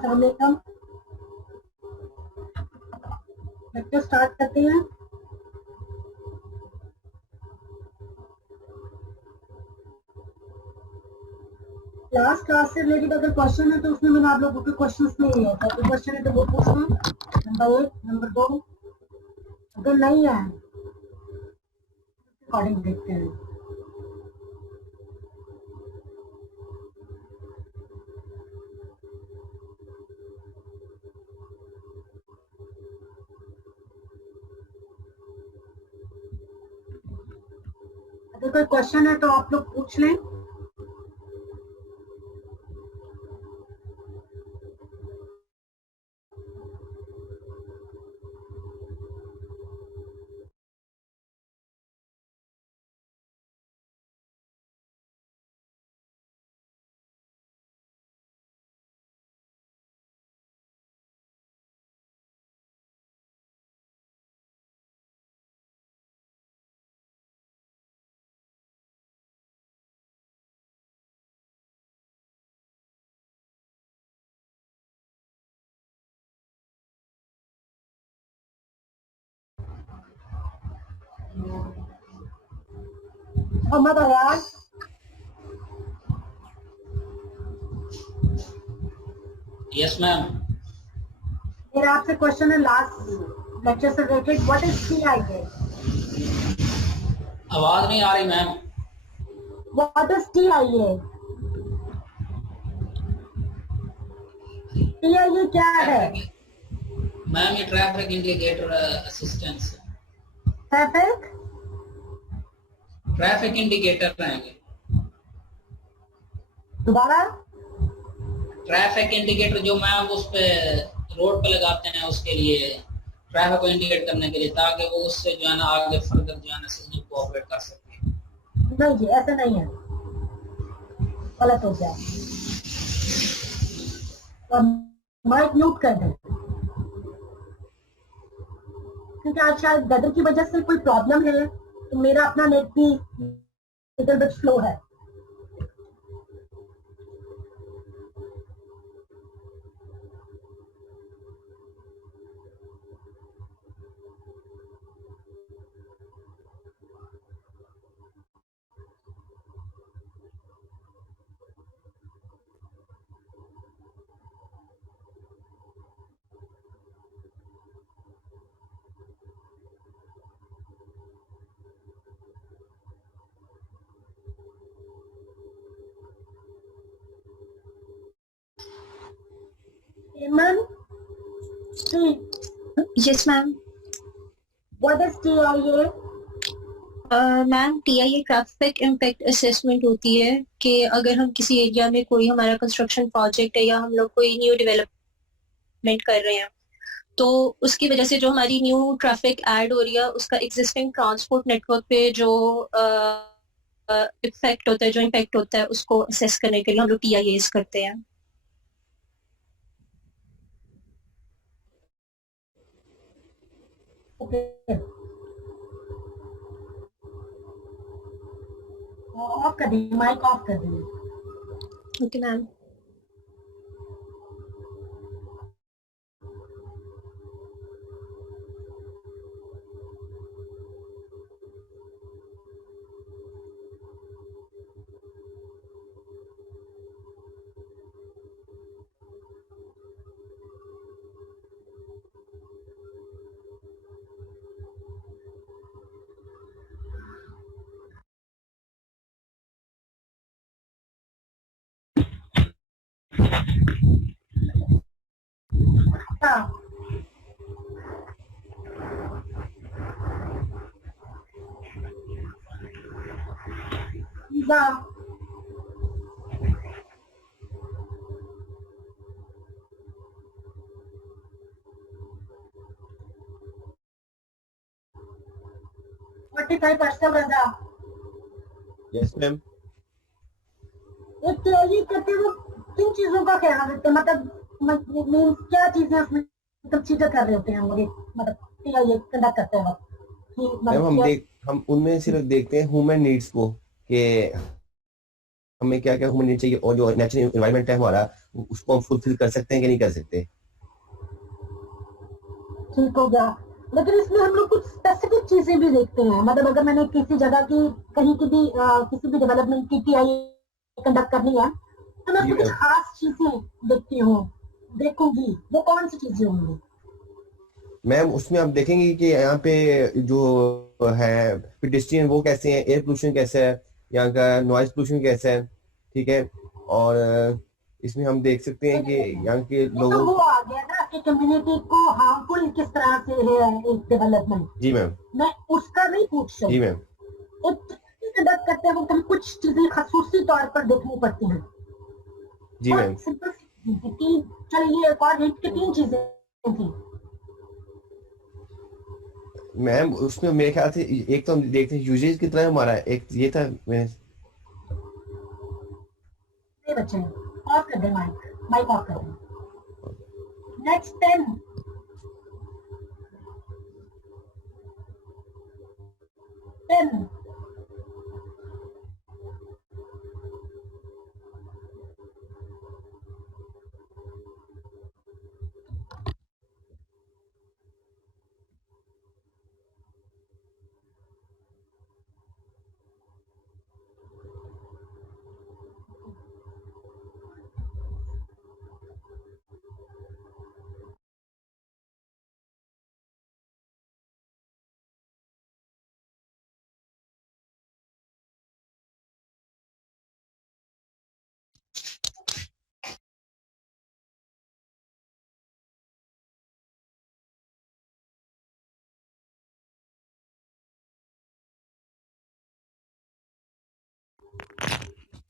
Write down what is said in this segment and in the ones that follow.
अस्सलाम वालेकुम। Lecture start करते हैं। लास्ट क्लास से रिलेटेड अगर क्वेश्चन है तो उसमें मैंने आप लोगों के क्वेश्चंस नहीं लिया था, तो क्वेश्चन है तो वो पूछ लें। नंबर 1, नंबर 2, अगर नहीं है अकॉर्डिंग देखते हैं। अगर कोई क्वेश्चन है तो आप लोग पूछ लें। Mohammad Ayaz, yes ma'am. मेरा आपसे क्वेश्चन है लास्ट लेक्चर से रिलेटेड। What is TIA? आवाज नहीं आ रही ma'am. What is TIA? TIA क्या है? मैम ये traffic indicator assistance, traffic indicator रहेंगे। दोबारा? ट्रैफिक इंडिकेटर जो मैम उस पे रोड पे लगाते हैं, उसके लिए ट्रैफिक को इंडिकेट करने के लिए, ताकि वो उससे जो है ना आगे फर्दर जो है ना सिग्नल को ऑपरेट कर सके। नहीं जी, ऐसा नहीं है, गलत हो गया। माइक म्यूट कर दें, क्योंकि आज शायद वेदर की वजह से कोई प्रॉब्लम है, तो मेरा अपना नेट भी लिटिल बिट स्लो है। Yes, ma'am. What is TIA? Ma'am TIA traffic impact assessment होती है कि अगर हम किसी एरिया में कोई हमारा कंस्ट्रक्शन प्रोजेक्ट है या हम लोग कोई न्यू डेवलपमेंट कर रहे हैं, तो उसकी वजह से जो हमारी न्यू ट्रैफिक ऐड हो रही है उसका एग्जिस्टिंग ट्रांसपोर्ट नेटवर्क पे जो इफेक्ट होता है, जो इम्पैक्ट होता है, उसको असेस करने के लिए हम लोग TIAs करते हैं। ऑफ कर दीजिए, माइक ऑफ कर दीजिए। Okay ma'am. Yes ma'am. एक TIA करते वो किन चीजों का ख्याल रखते हैं? मतलब क्या चीजें उसमें कंसीडर कर रहे होते हैं मुझे, मतलब TIA कंडक्ट करते हैं वक्त? मैम हम उनमें सिर्फ देखते हैं ह्यूमन नीड्स को, कि हमें क्या क्या ह्यूमन नीड चाहिए, और जो नेचुरल एनवायरनमेंट है हमारा उसको हम फुलफिल कर सकते हैं कि नहीं कर सकते। ठीक हो गया, लेकिन इसमें हम लोग कुछ स्पेसिफिक चीजें भी देखते हैं। मतलब अगर मैंने किसी जगह की कहीं की भी किसी भी डेवलपमेंट की टीआई कंडक्ट करनी है तो मैं जी कुछ मैम। खास चीजें देखूंगी। वो कौन सी चीजें होंगी? मैम उसमें आप देखेंगे कि यहाँ पे जो है पेडेस्ट्रियन वो कैसे हैं, एयर पोल्यूशन कैसा है, यहाँ का नॉइज पोल्यूशन कैसा है, ठीक है। और इसमें हम देख सकते हैं कि यहाँ के ये तो लोगों। वो आ गया ना कि कम्युनिटी को हार्मफुल किस तरह से है एक डेवलपमेंट। जी मैम। मैं उसका नहीं पूछ रही। जी मैम। एक कंडक्ट करते वक्त हम कुछ चीजें खसूसी तौर पर देखनी पड़ती हैं। जी मैम। सिंपल तीन, चलिए एक और हिट की 3 चीजें थी। मैम उसमें मेरे ख्याल से एक तो हम देखते हैं यूजेज कितना है हमारा, एक ये था मैं। नहीं बच्चे, ऑफ कर दे माइक ऑफ कर दे। नेक्स्ट 10।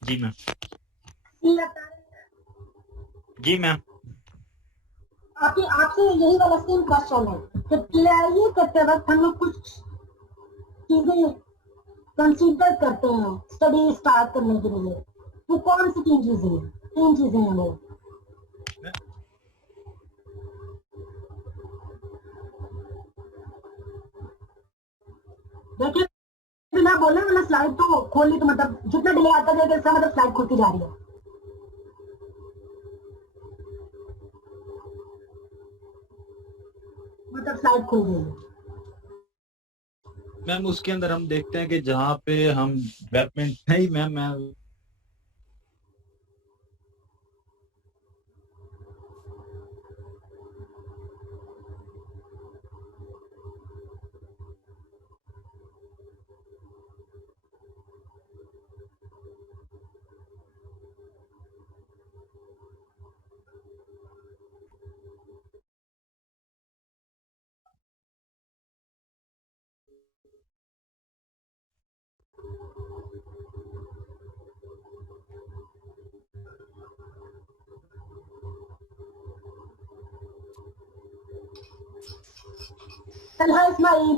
जी मैम। ये आता है जी मैम। आपसे यही वाला सेम क्वेश्चन है कि टीआई करते वक्त हम लोग कुछ चीजें कंसीडर करते हैं स्टडी स्टार्ट करने के लिए। वो कौन सी 3 चीजें हैं? 3 चीजें हैं वो। देखिए बिना बोले मैंने स्लाइड तो खोल ली, तो मतलब जितना डिले आता जाएगा इसका मतलब स्लाइड खुलती जा रही है। मतलब स्लाइड खुल गई है। मैम उसके अंदर हम देखते हैं कि जहाँ पे हम डेवलपमेंट नहीं मैम मैं Talha Ismail,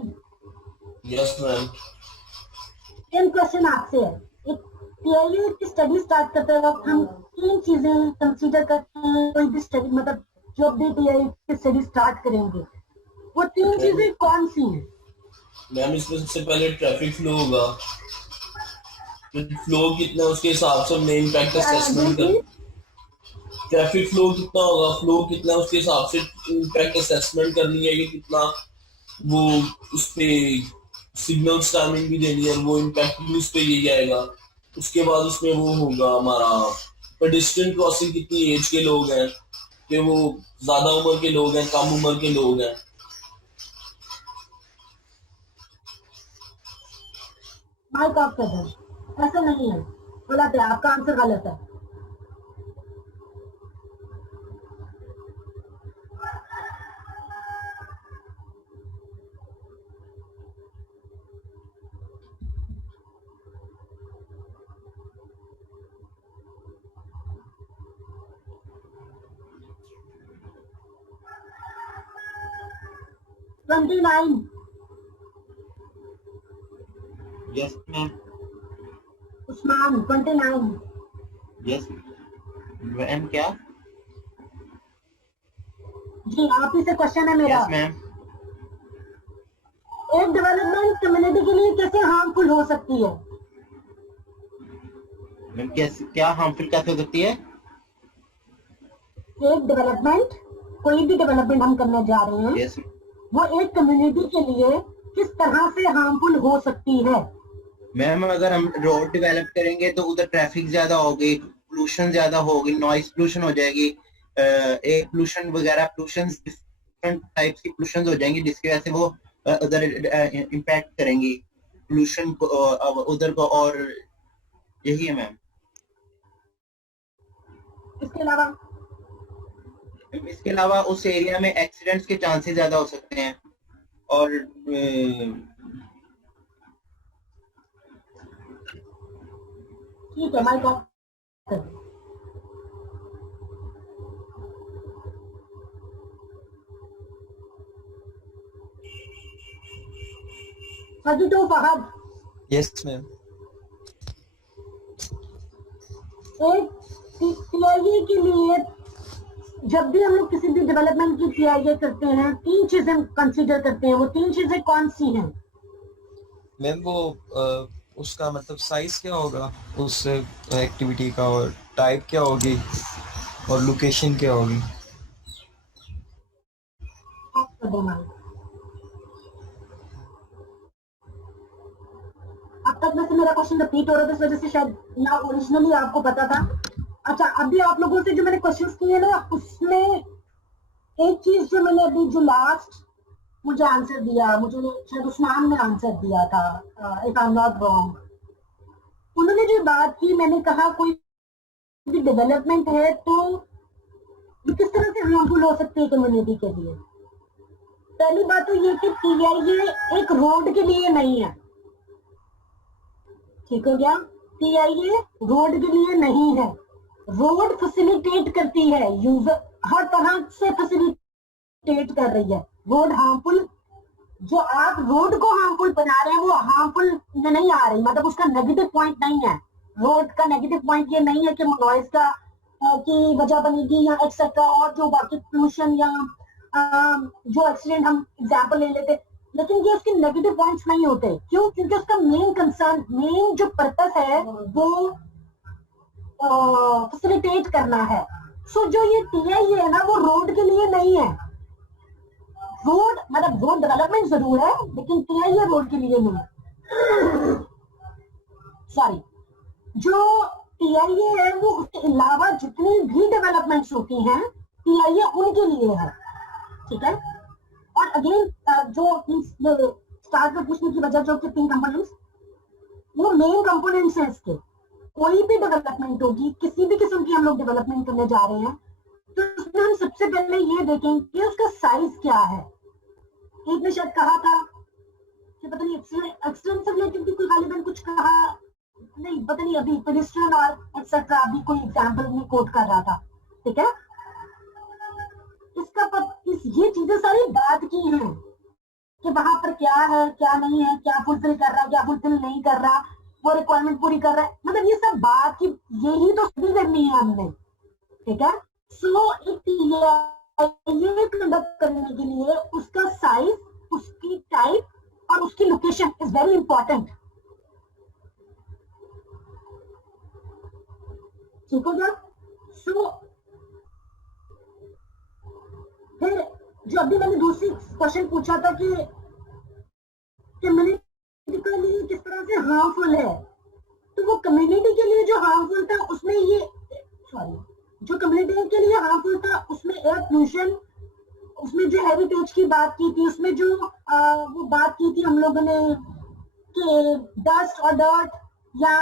yes ma'am. Same question आपसे है। एक टीआईयू की स्टडी स्टार्ट करते वक्त हम 3 चीजें कंसीडर करते हैं। कोई भी स्टडी मतलब जब भी टीआईयू की स्टडी स्टार्ट करेंगे वो 3 चीजें कौन सी हैं? मैम इसमें सबसे पहले ट्रैफिक फ्लो होगा। फ्लो कितना उसके हिसाब से हमने इम्पैक्ट असेसमेंट कर। ट्रैफिक फ्लो कितना होगा, फ्लो कितना उसके हिसाब से इम्पैक्ट असेसमेंट करनी है कि कितना वो उस पे सिग्नल्स टाइमिंग भी देनी है, वो इम्पैक्ट भी उस पे यही आएगा। उसके बाद उसमें वो होगा हमारा पेडेस्ट्रियन क्रॉसिंग, कितनी एज के लोग हैं, कि वो ज्यादा उम्र के लोग हैं, कम उम्र के लोग हैं। माइक ऑफ कर दें। ऐसा नहीं है, गलत है, आपका आंसर गलत है। Twenty 29। Yes ma'am. Usman 29। Yes ma'am. क्या? जी आप ही से क्वेश्चन है मेरा। Yes ma'am. एक डेवलपमेंट कम्युनिटी के लिए कैसे हार्मफुल हो सकती है? मैम कैसे क्या हार्मफुल कैसे हो सकती है? एक डेवलपमेंट, कोई भी डेवलपमेंट हम करने जा रहे हैं, यस वो एक कम्युनिटी के लिए किस तरह से हार्मफुल हो सकती है। मैम, अगर हम रोड डेवलप करेंगे तो उधर ट्रैफिक ज्यादा होगी, पोल्यूशन ज्यादा होगी, नॉइज पोल्यूशन हो जाएगी, एयर पोल्यूशन वगैरह, पोल्यूशन डिफरेंट टाइप्स की पोल्यूशन हो जाएंगी, जिसकी वजह से वो उधर इम्पैक्ट करेंगी पोल्यूशन को उधर को, और यही है मैम। इसके अलावा उस एरिया में एक्सीडेंट्स के चांसेस ज्यादा हो सकते हैं, और ठीक है, माइक ऑफ। तो फहद, यस मैम। एक टीआईए के लिए जब भी हम लोग किसी भी डेवलपमेंट की टीआईए करते हैं, 3 चीजें कंसीडर करते हैं। वो 3 चीजें कौन सी हैं? मैम वो उसका मतलब साइज क्या होगा उस एक्टिविटी का, और टाइप क्या होगी, और लोकेशन क्या होगी। अब तक वैसे मेरा क्वेश्चन रिपीट हो रहा था, इस वजह से शायद या ओरिजिनली आपको पता था। अच्छा, अभी आप लोगों से जो मैंने क्वेश्चंस किए ना, उसमें एक चीज जो मैंने अभी जो लास्ट मुझे आंसर दिया, मुझे शायद उस्मान ने आंसर दिया था, if I am not wrong. उन्होंने जो बात की, मैंने कहा कोई भी डेवलपमेंट है तो ये किस तरह से हार्मफुल हो सकती है कम्युनिटी के लिए। पहली बात तो ये कि टीआईए एक रोड के लिए नहीं है, ठीक हो गया? टीआईए रोड के लिए नहीं है, रोड फैसिलिटेट करती है, यूजर हर तरह से फैसिलिटेट कर रही है। रोड हार्मफुल, जो आप रोड को हार्मफुल बना रहे हैं वो हार्मफुल में नहीं आ रही, मतलब उसका नेगेटिव पॉइंट नहीं है। रोड का नेगेटिव पॉइंट ये नहीं है कि नॉइज का की वजह बनेगी या एक्सेट्रा, और जो बाकी पोल्यूशन या जो एक्सीडेंट हम एग्जाम्पल ले लेते, लेकिन ये उसके नेगेटिव पॉइंट्स नहीं होते। क्यों? क्योंकि उसका मेन कंसर्न, मेन जो पर्पस है वो फैसिलिटेट करना है। सो जो ये टीआईए है ना, वो रोड के लिए नहीं है। रोड मतलब रोड डेवलपमेंट जरूर है, लेकिन टीआईए रोड के लिए नहीं। सॉरी, जो टीआईए है वो उसके अलावा जितनी भी डेवलपमेंट्स होती हैं, टीआईए उनके लिए है, ठीक है? और अगेन जो स्टार्ट में पूछने की वजह जो कि 3 कंपोनेंट्स, वो मेन कंपोनेंट्स हैं इसके। कोई भी डेवलपमेंट होगी, किसी भी किस्म की हम लोग डेवलपमेंट करने जा रहे हैं, तो उसमें हम सबसे पहले ये देखेंगे कि उसका साइज क्या है। एक ने शायद कहा था कि पता नहीं एक्सटेंसिव से रिलेटेड भी कोई गालिबन कुछ कहा, नहीं पता नहीं, अभी पेडिस्ट्रियन और एक्सेट्रा अभी कोई एग्जांपल में कोट कर रहा था, ठीक है? ये चीजें सारी बात की हैं कि वहां पर क्या है, क्या नहीं है, क्या फुलफिल कर रहा है, क्या फुलफिल नहीं कर रहा, वो रिक्वायरमेंट पूरी कर रहा है, मतलब ये सब बात की, यही तो स्टडी करनी है हमने, ठीक है? सो ये कंडक्ट करने के लिए उसका साइज, उसकी टाइप और उसकी लोकेशन इज वेरी इंपॉर्टेंट, ठीक हो गया? सो फिर जो अभी मैंने दूसरी क्वेश्चन पूछा था कि कम्युनिटी के लिए किस तरह से हार्मफुल है, तो वो कम्युनिटी के लिए जो हार्मफुल था उसमें ये, सॉरी, जो कम्युनिटी के लिए हार्मफुल था उसमें एयर पोल्यूशन, उसमें जो हेरिटेज की बात की थी, उसमें जो वो बात की थी हम लोगों ने कि डस्ट और डर्ट या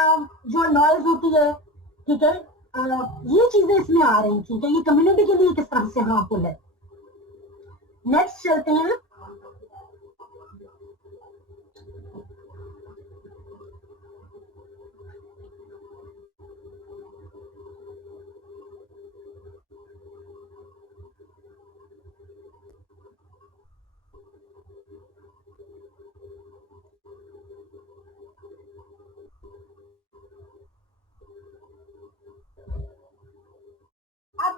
जो नॉइज होती है, ठीक है? ये चीजें इसमें आ रही थी, तो ये कम्युनिटी के लिए किस तरह से हार्मफुल है। नेक्स्ट चलते हैं।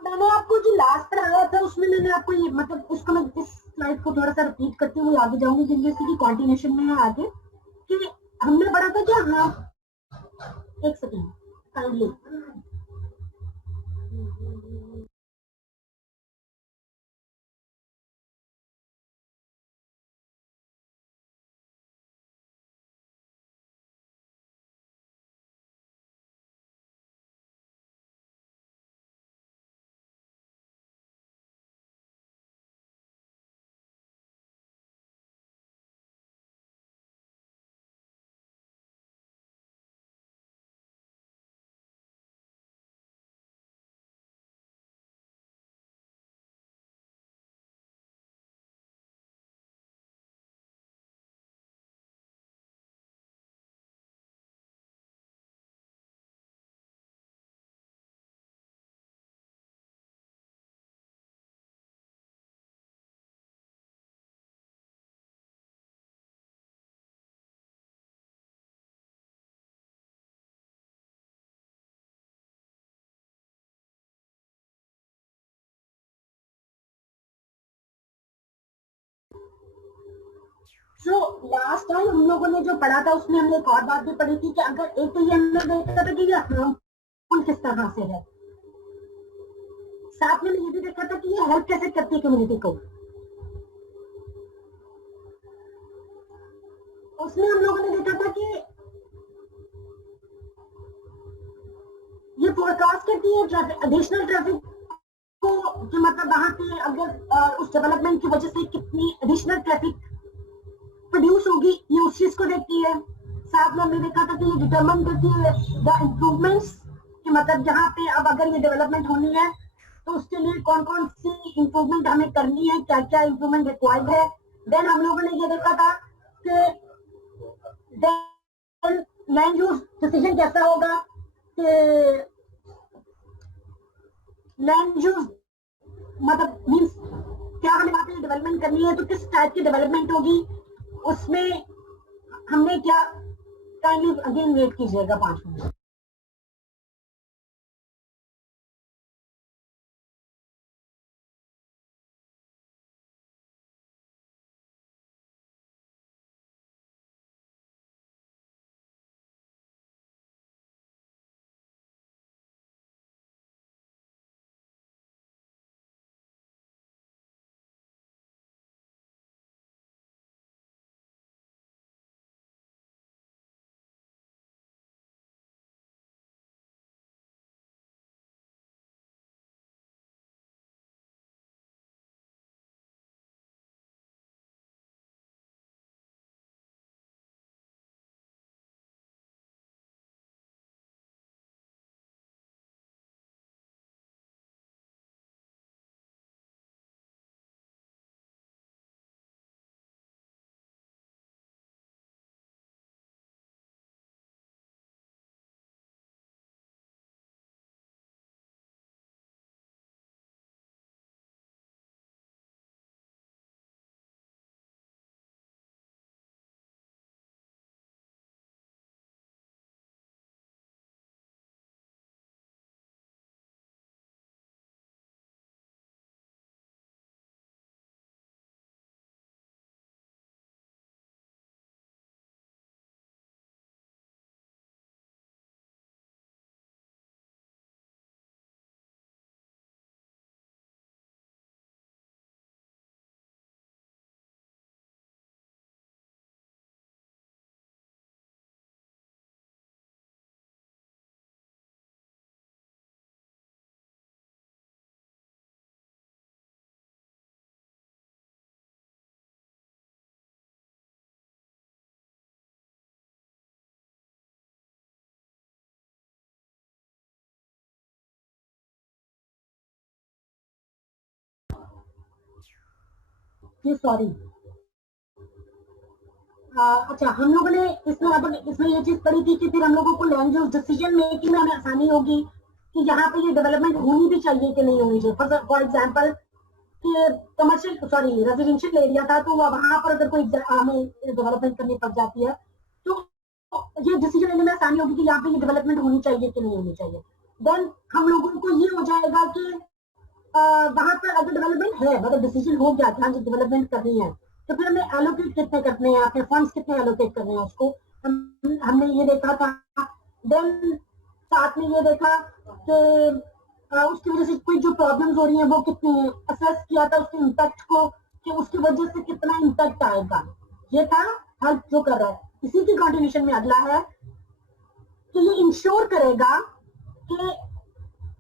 मैंने आपको जो लास्ट पढ़ाया था उसमें मैंने आपको ये, मतलब उसको मैं इस स्लाइड को थोड़ा सा रिपीट करते हुए आगे जाऊंगी, क्योंकि इसी की कंटिन्यूएशन में है आगे, कि हमने पढ़ा था क्या, हाँ एक second kindly, so last time हम लोगों ने जो पढ़ा था उसमें हमने एक और बात भी पढ़ी थी कि अगर एक तो ये हमने देखा था कि ये हार्मफुल किस तरह से है, साथ में ये भी देखा था कि ये हेल्प कैसे करती है कम्युनिटी को। उसमें हम लोगों ने देखा था कि ये फोरकास्ट करती है ट्रैफिक, एडिशनल ट्रैफिक को, कि मतलब वहां पे अगर उस डेवलपमेंट की वजह से कितनी एडिशनल ट्रैफिक प्रोड्यूस होगी, ये उस चीज को देखती है। साथ में हमने देखा था कि ये डिटरमाइन करती है द इम्प्रूवमेंट्स, कि मतलब जहाँ पे अब अगर ये डेवलपमेंट होनी है तो उसके लिए कौन कौन सी इम्प्रूवमेंट हमें करनी है, क्या क्या इम्प्रूवमेंट रिक्वायर्ड है। देन हम लोगों ने ये देखा था कि लैंड यूज डिसीजन कैसा होगा, कि लैंड यूज मतलब मींस क्या हमें वहां पे डेवलपमेंट करनी है तो किस टाइप की डेवलपमेंट होगी, उसमें हमने क्या, काइंडली अगेन वेट कीजिएगा 5 मिनट। जी सॉरी, अच्छा हम लोगों ने इसमें ये चीज पढ़ी थी कि फिर हम लोगों को लैंड यूज डिसीजन मेकिंग में हमें आसानी होगी कि यहाँ पे ये डेवलपमेंट होनी भी चाहिए कि नहीं होनी चाहिए। फॉर एग्जाम्पल कि कमर्शियल सॉरी रेजिडेंशियल एरिया था तो वहां पर अगर कोई हमें डेवलपमेंट करनी पड़ जाती है तो ये डिसीजन लेने में आसानी होगी कि यहाँ पे ये डेवलपमेंट होनी चाहिए कि नहीं होनी चाहिए। देन हम लोगों को ये हो जाएगा कि वहां पर अगर डेवलपमेंट है, मतलब डिसीजन हो गया कि हाँ डेवलपमेंट करनी है, तो फिर हमें एलोकेट कितने करने हैं, अपने फंड्स कितने एलोकेट करने हैं उसको हमने ये देखा था। देन साथ में ये देखा कि उसकी वजह से कोई जो प्रॉब्लम्स हो रही हैं वो कितनी है, असेस किया था उसके इम्पैक्ट को कि उसकी वजह से कितना इम्पैक्ट आएगा। ये था हेल्प जो कर रहा है। इसी की कंटिन्यूशन में अगला है कि ये इंश्योर करेगा कि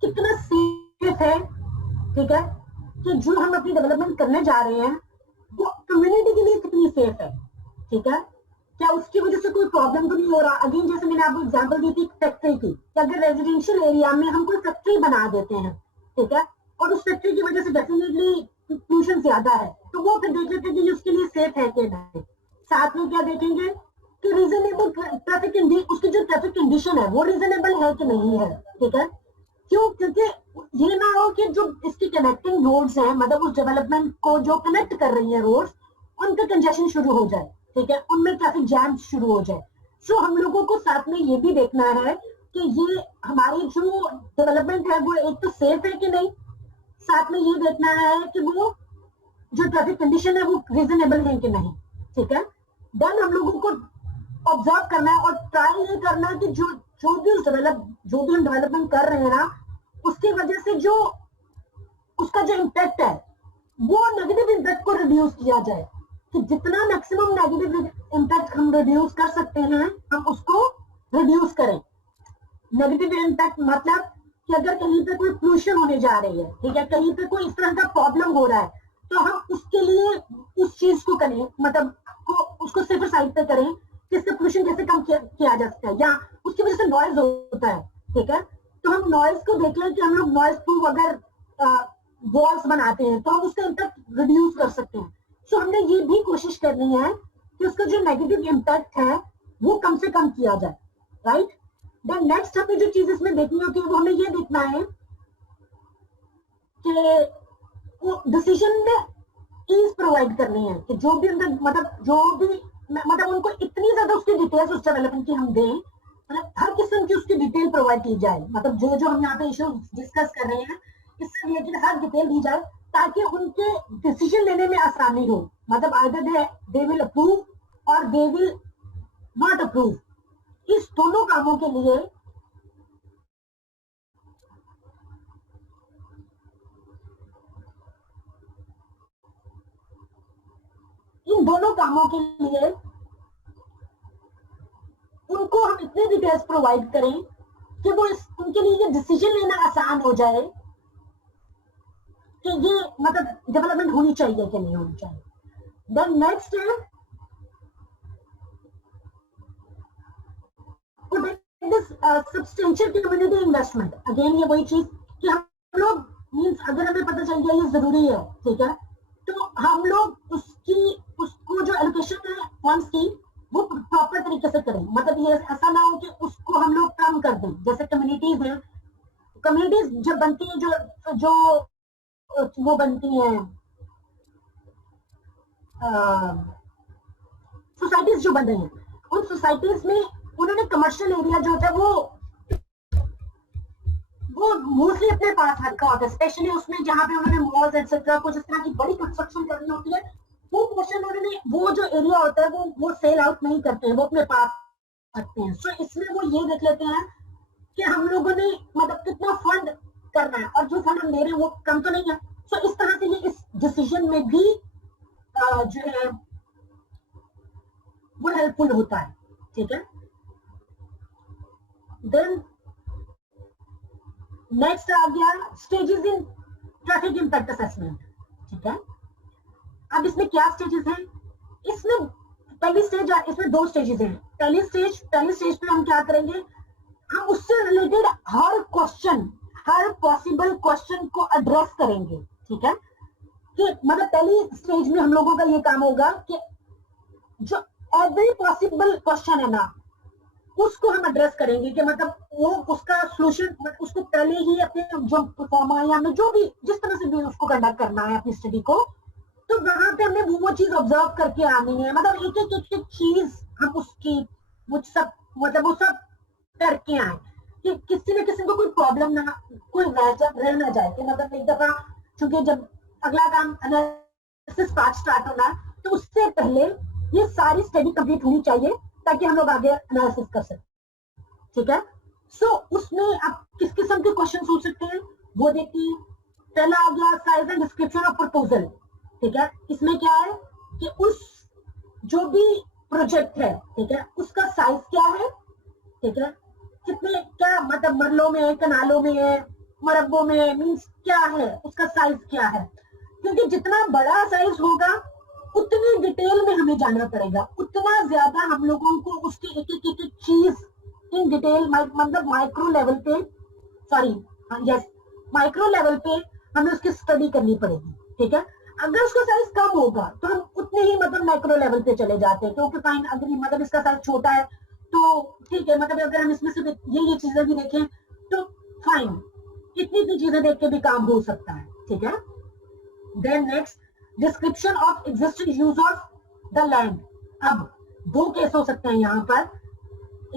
कितना सेफ है, ठीक है, कि जो हम अपनी डेवलपमेंट करने जा रहे हैं वो कम्युनिटी के लिए कितनी सेफ है, ठीक है, क्या उसकी वजह से कोई प्रॉब्लम तो नहीं हो रहा। अगेन जैसे मैंने आपको एग्जांपल दी थी फैक्ट्री की, कि अगर रेजिडेंशियल एरिया में हम कोई फैक्ट्री बना देते हैं, ठीक है, और उस फैक्ट्री की वजह से डेफिनेटली पोल्यूशन ज्यादा है, तो वो फिर देख लेते हैं कि उसके लिए सेफ है कि नहीं। साथ में क्या देखेंगे कि रीजनेबल ट्रैफिक, उसकी जो ट्रैफिक कंडीशन है वो रीजनेबल है कि नहीं है, ठीक है। क्यों? क्योंकि ये ना हो कि जो इसकी कनेक्टिंग रोड्स हैं, मतलब उस डेवलपमेंट को जो कनेक्ट कर रही है रोड्स, उनका कंजेशन शुरू हो जाए, ठीक है, उनमें ट्रैफिक जैम शुरू हो जाए। सो हम लोगों को साथ में ये भी देखना है कि ये हमारी जो डेवलपमेंट है वो एक तो सेफ है कि नहीं, साथ में ये देखना है कि वो जो ट्रैफिक कंडीशन है वो रीजनेबल है कि नहीं, ठीक है। देन हम लोगों को ऑब्जर्व करना है और ट्राई ये करना है कि जो भी हम डेवलपमेंट कर रहे हैं ना, उसकी वजह से जो उसका जो इम्पैक्ट है वो नेगेटिव इम्पैक्ट को रिड्यूस किया जाए, कि जितना मैक्सिमम नेगेटिव इम्पैक्ट हम रिड्यूस कर सकते हैं हम उसको रिड्यूस करें। नेगेटिव इम्पैक्ट मतलब कि अगर कहीं पे कोई पोल्यूशन होने जा रही है, ठीक है, कहीं पे कोई इस तरह का प्रॉब्लम हो रहा है, तो हम उसके लिए उस चीज को करें, मतलब उसको सिर्फ साइड पे करें कि इससे पोल्यूशन कैसे कम किया जा सकता है, या उसकी वजह से नॉइज होता है, ठीक है, तो हम नॉइज को देख लें कि हम लोग नॉइज प्रूफ अगर वॉल्स बनाते हैं तो हम उसका इम्पैक्ट रिड्यूस कर सकते हैं। सो हमने ये भी कोशिश करनी है कि उसका जो नेगेटिव इम्पैक्ट है वो कम से कम किया जाए, राइट। देन नेक्स्ट हमें जो चीज इसमें देखनी होती है वो हमें ये देखना है कि वो डिसीजन में ईज प्रोवाइड करनी है, कि जो भी मतलब उनको इतनी ज्यादा उसकी डिटेल्स उस डेवलपमेंट की हम दें, मतलब हर किस्म की उसकी डिटेल प्रोवाइड की जाए, मतलब जो हम यहाँ पे इशू डिस्कस कर रहे हैं इससे रिलेटेड हर डिटेल दी जाए ताकि उनके डिसीजन लेने में आसानी हो। मतलब आइदर दे विल अप्रूव और दे विल नॉट अप्रूव। इस दोनों कामों के लिए उनको हम इतने डिटेल्स प्रोवाइड करें कि वो उनके लिए ये डिसीजन लेना आसान हो जाए कि ये मतलब डेवलपमेंट होनी चाहिए कि नहीं होनी चाहिए। देन नेक्स्ट है सब्सटेंशियल कम्युनिटी इन्वेस्टमेंट। अगेन ये वही चीज कि हम लोग मींस अगर हमें पता चल गया ये जरूरी है, ठीक है, तो हम लोग उसको जो एलोकेशन है फंड्स की वो प्रॉपर तरीके से करें। मतलब ये ऐसा ना हो कि उसको हम लोग कम कर दें। जैसे कम्युनिटीज हैं, कम्युनिटीज जब बनती हैं जो वो बनती हैं सोसाइटीज जो बन रही हैं, उन सोसाइटीज में उन्होंने कमर्शियल एरिया जो होता है वो मोस्टली अपने पास रखा होता है, स्पेशली उसमें जहां पे उन्होंने मॉल्स एक्सेट्रा कुछ इस तरह की बड़ी कंस्ट्रक्शन करनी होती है, वो पोर्शन उन्होंने वो जो एरिया होता है वो सेल आउट नहीं करते हैं, वो अपने पास रखते हैं। सो इसमें वो ये देख लेते हैं कि हम लोगों ने मतलब कितना फंड करना है और जो फंड हम ले रहे हैं वो कम तो नहीं है। सो इस तरह से ये इस डिसीजन में भी जो है वो हेल्पफुल होता है, ठीक है। देन नेक्स्ट आ गया stages in traffic impact assessment, ठीक है। अब इसमें क्या स्टेजेस हैं? इसमें पहली स्टेज, इसमें दो स्टेजेस हैं। पहली स्टेज पे हम क्या करेंगे, हम उससे रिलेटेड हर पॉसिबल क्वेश्चन को एड्रेस करेंगे, ठीक है। कि मतलब पहली स्टेज में हम लोगों का ये काम होगा कि जो एवरी पॉसिबल क्वेश्चन है ना उसको हम एड्रेस करेंगे, कि मतलब वो उसका सोल्यूशन उसको पहले ही अपने जो परफॉर्मा या हमें जो भी जिस तरह से भी उसको कंडक्ट करना है अपनी स्टडी को, तो वहां पे हमें वो चीज ऑब्जर्व करके आनी है। मतलब एक चीज हम उसकी वो सब करके आए कि किसी न किसी को कोई प्रॉब्लम ना कोई रह ना जाए। कि मतलब एक दफा चूंकि जब अगला काम एनालिसिस पार्ट स्टार्ट होना तो उससे पहले ये सारी स्टडी कंप्लीट होनी चाहिए ताकि हम लोग आगे एनालिसिस कर सकें, ठीक है। सो उसमें आप किस किस्म के क्वेश्चन सोच सकते हैं वो देखिए। पहला आ गया size and description of proposal, ठीक है। इसमें क्या है कि उस जो भी प्रोजेक्ट है, ठीक है, उसका साइज क्या है, ठीक है, कितने क्या मतलब मरलों में है, कनालों में है, मरब्बों में, मींस क्या है उसका साइज क्या है। क्योंकि जितना बड़ा साइज होगा उतनी डिटेल में हमें जाना पड़ेगा, उतना ज्यादा हम लोगों को उसकी एक चीज इन डिटेल मतलब माइक्रो लेवल पे हमें उसकी स्टडी करनी पड़ेगी, ठीक है। अगर उसका साइज कम होगा तो हम उतने ही मतलब माइक्रो लेवल पे चले जाते हैं, क्योंकि फाइन अगर मतलब इसका साइज छोटा है तो ठीक है, मतलब अगर हम इसमें से ये चीजें भी देखें तो फाइन, इतनी चीजें देख के भी काम हो सकता है, ठीक है। Then next description of existing use of the land. अब दो केस हो सकते हैं यहाँ पर,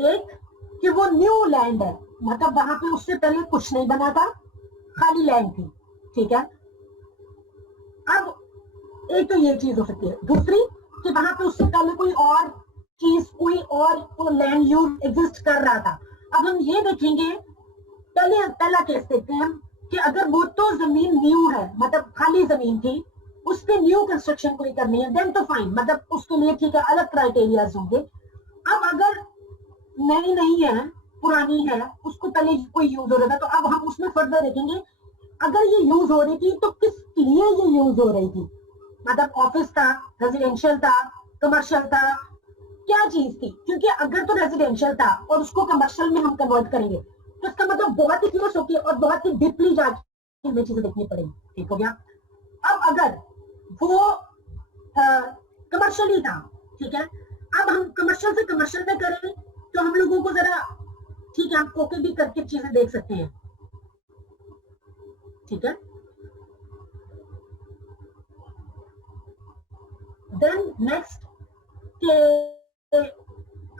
एक कि वो न्यू लैंड है, मतलब वहां पे उससे पहले कुछ नहीं बना था, खाली लैंड थी, ठीक है। अब एक तो ये चीज हो सकती है। दूसरी कि वहां पे उससे पहले कोई और चीज, कोई और लैंड यूज एग्जिस्ट कर रहा था। अब हम ये देखेंगे, पहला केस देखते हैं हम, कि अगर वो तो जमीन न्यू है, मतलब खाली जमीन थी, उस पे न्यू कंस्ट्रक्शन कोई करनी है, देन तो फाइन, मतलब उसके लिए ठीक है, अलग क्राइटेरियाज होंगे। अब अगर नई नहीं है, पुरानी है, उसको पहले कोई यूज हो रहा था, तो अब हम उसमें फर्दर देखेंगे, अगर ये यूज हो रही थी तो किस लिए ये यूज हो रही थी, मतलब ऑफिस था, रेजिडेंशियल था, कमर्शियल था, क्या चीज थी। क्योंकि अगर तो रेजिडेंशियल था और उसको कमर्शियल में हम कन्वर्ट करेंगे, तो इसका मतलब बहुत ही क्लोज होके और बहुत ही डीपली जाके हमें चीजें देखनी पड़ेगी। ठीक हो गया। अब अगर वो कमर्शियल ही था, ठीक है, अब हम कमर्शियल से कमर्शियल में करें तो हम लोगों को जरा, ठीक है, हम ओके भी करके चीजें देख सकते हैं। ठीक है, देन नेक्स्ट के,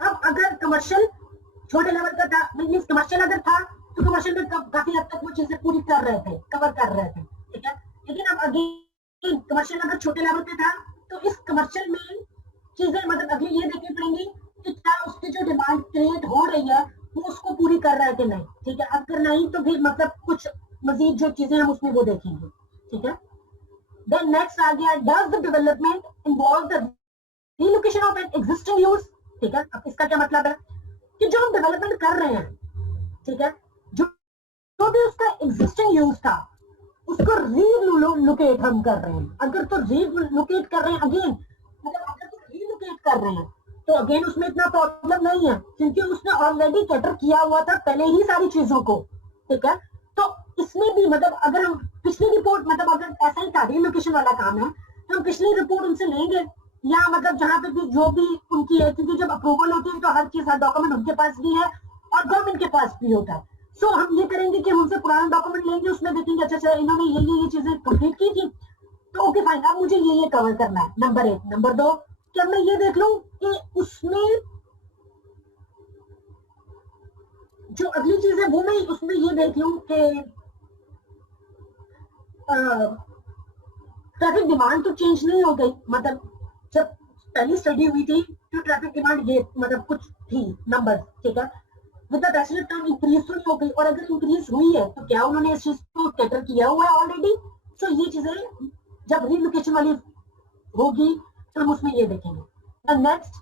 अब अगर कमर्शियल छोटे लेवल का था, मीन्स कमर्शियल अगर था तो कमर्शियल में काफी हद तक वो चीजें पूरी कर रहे थे, कवर कर रहे थे। ठीक है, लेकिन अब अगेन कमर्शियल अगर छोटे लेवल पे था तो इस कमर्शियल में चीजें, मतलब अभी ये देखनी पड़ेंगी कि क्या उसकी जो डिमांड क्रिएट हो रही है वो उसको पूरी कर रहा है कि नहीं। ठीक है, अगर नहीं तो फिर मतलब कुछ मजीद जो चीजें हम उसमें वो देखेंगे। ठीक है, देन नेक्स्ट आ गया, does the development involve the relocation of an existing use. ठीक है, अब इसका क्या मतलब है कि जो हम डेवलपमेंट कर रहे हैं, ठीक है, जो जो भी उसका एग्जिस्टिंग यूज था उसको रीलोकेट हम कर रहे हैं। अगर तो रीलोकेट कर रहे हैं, अगेन मतलब अगर तो रीलोकेट कर रहे हैं तो अगेन उसमें इतना प्रॉब्लम नहीं है, क्योंकि उसने ऑलरेडी कैटर किया हुआ था पहले ही सारी चीजों को। ठीक है, तो इसमें भी मतलब अगर हम पिछली रिपोर्ट, मतलब अगर ऐसा ही था, रीलोकेशन वाला काम है, तो हम पिछली रिपोर्ट उनसे लेंगे, या मतलब जहां पे भी जो भी उनकी है, क्योंकि जब अप्रूवल होती है तो हर चीज, हर डॉक्यूमेंट उनके पास भी है और गवर्नमेंट के पास भी होता है। सो हम ये करेंगे कि हम उनसे पुराना डॉक्यूमेंट लेंगे, उसमें देखेंगे अच्छा अच्छा इन्होंने ये चीजें कंप्लीट की थी, तो ओके फाइन, अब मुझे ये कवर करना है, नंबर 1। नंबर 2, कि अब मैं ये देख लूं कि उसमें जो अगली चीज है वो मैं उसमें ये देख लूं कि ट्रैफिक डिमांड तो चेंज नहीं हो गई, मतलब जब पहली स्टडी हुई थी तो ट्रैफिक डिमांड ये मतलब कुछ थी नंबर। ठीक है, with the passenger time increase तो नहीं हो गई, और अगर इंक्रीज हुई है तो क्या उन्होंने इस चीज को कैटर किया हुआ है ऑलरेडी। सो ये चीजें जब रीलोकेशन वाली होगी तो हम उसमें ये देखेंगे। Next,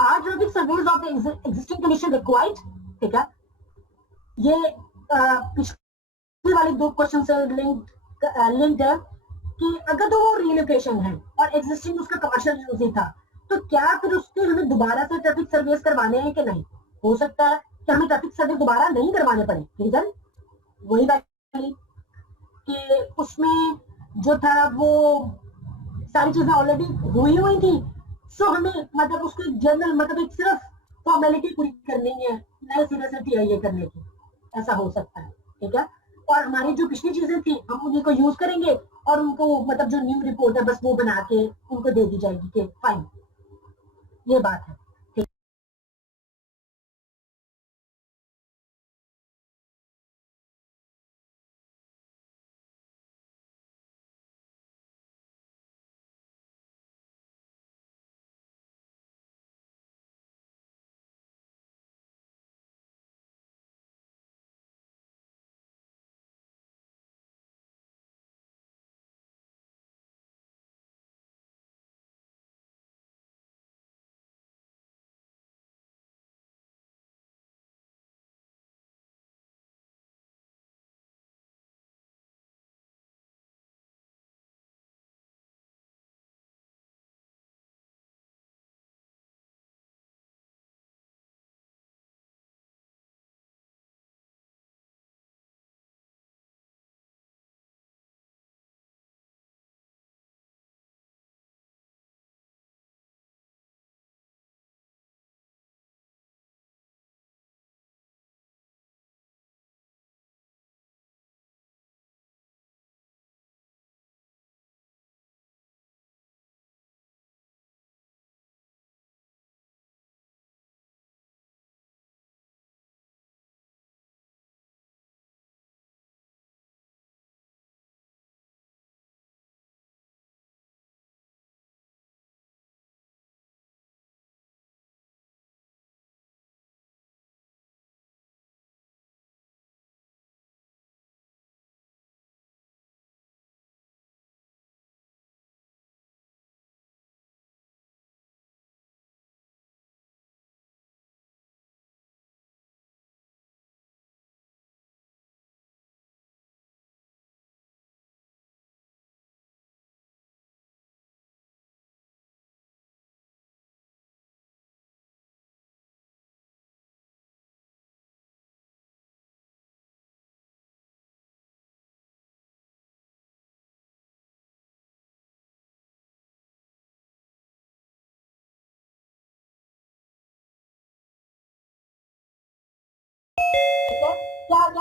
are traffic surveys of the existing condition required. ठीक है, ये पिछली वाली 2 क्वेश्चन से लिंक्ड है कि अगर तो वो रीलोकेशन है और एग्जिस्टिंग उसका कमर्शियल यूज ही था, तो क्या फिर उसके हमें दोबारा से ट्रैफिक सर्वेस करवाने हैं कि नहीं। हो सकता है कि हमें ट्रैफिक सर्वे दोबारा नहीं करवाने पड़े। रीजन वही बात कि उसमें जो था वो सारी चीजें ऑलरेडी हुई थी। सो हमें मतलब उसको एक जनरल, मतलब एक सिर्फ फॉर्मेलिटी पूरी करनी है, नए सिरे से टीआईए करने की, ऐसा हो सकता है। ठीक है, और हमारी जो पिछली चीजें थी हम उन्हीं को यूज करेंगे और उनको मतलब जो न्यू रिपोर्ट है बस वो बना के उनको दे दी जाएगी कि फाइन, ये बात है।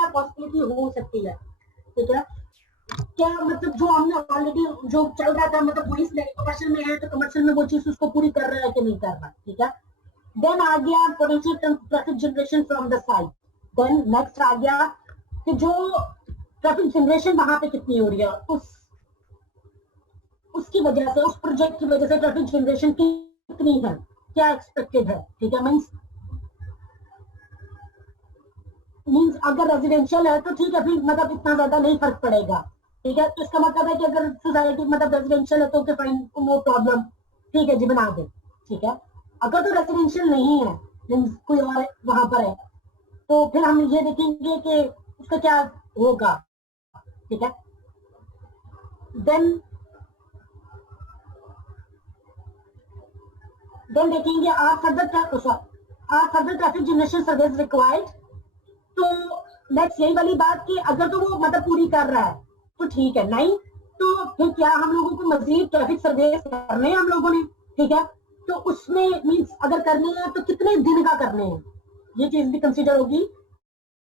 पॉसिबिलिटी हो सकती है, ठीक है। क्या मतलब जो हमने ऑलरेडी जो चल रहा था, मतलब पुलिस में कमर्शियल में है तो कमर्शियल में वो चीज उसको पूरी कर रहा है कि नहीं कर रहा, ठीक है। देन आ गया potential traffic generation from the site. Then next आ गया कि जो ट्रैफिक जनरेशन वहां पे कितनी हो रही है, उसकी वजह से, उस प्रोजेक्ट की वजह से ट्रैफिक जनरेशन कितनी है, क्या एक्सपेक्टेड है, ठीक है। मीन्स अगर रेजिडेंशियल है तो ठीक है, फिर मतलब इतना ज्यादा नहीं फर्क पड़ेगा, ठीक है। तो इसका मतलब है कि अगर सोसाइटी मतलब रेजिडेंशियल है तो फाइन, नो प्रॉब्लम, ठीक है जी, बना दे, ठीक है। अगर तो रेजिडेंशियल नहीं है, मीन्स कोई और वहां पर है, तो फिर हम ये देखेंगे कि उसका क्या होगा, ठीक है। देन देखेंगे are further traffic generation service required. तो नेक्स्ट यही वाली बात कि अगर तो वो मतलब पूरी कर रहा है तो ठीक है, नहीं तो फिर क्या हम लोगों को मजीद ट्रैफिक सर्विस करने हैं हम लोगों ने, ठीक है। तो उसमें मीन्स अगर करने हैं तो कितने दिन का करने हैं, ये चीज भी कंसीडर होगी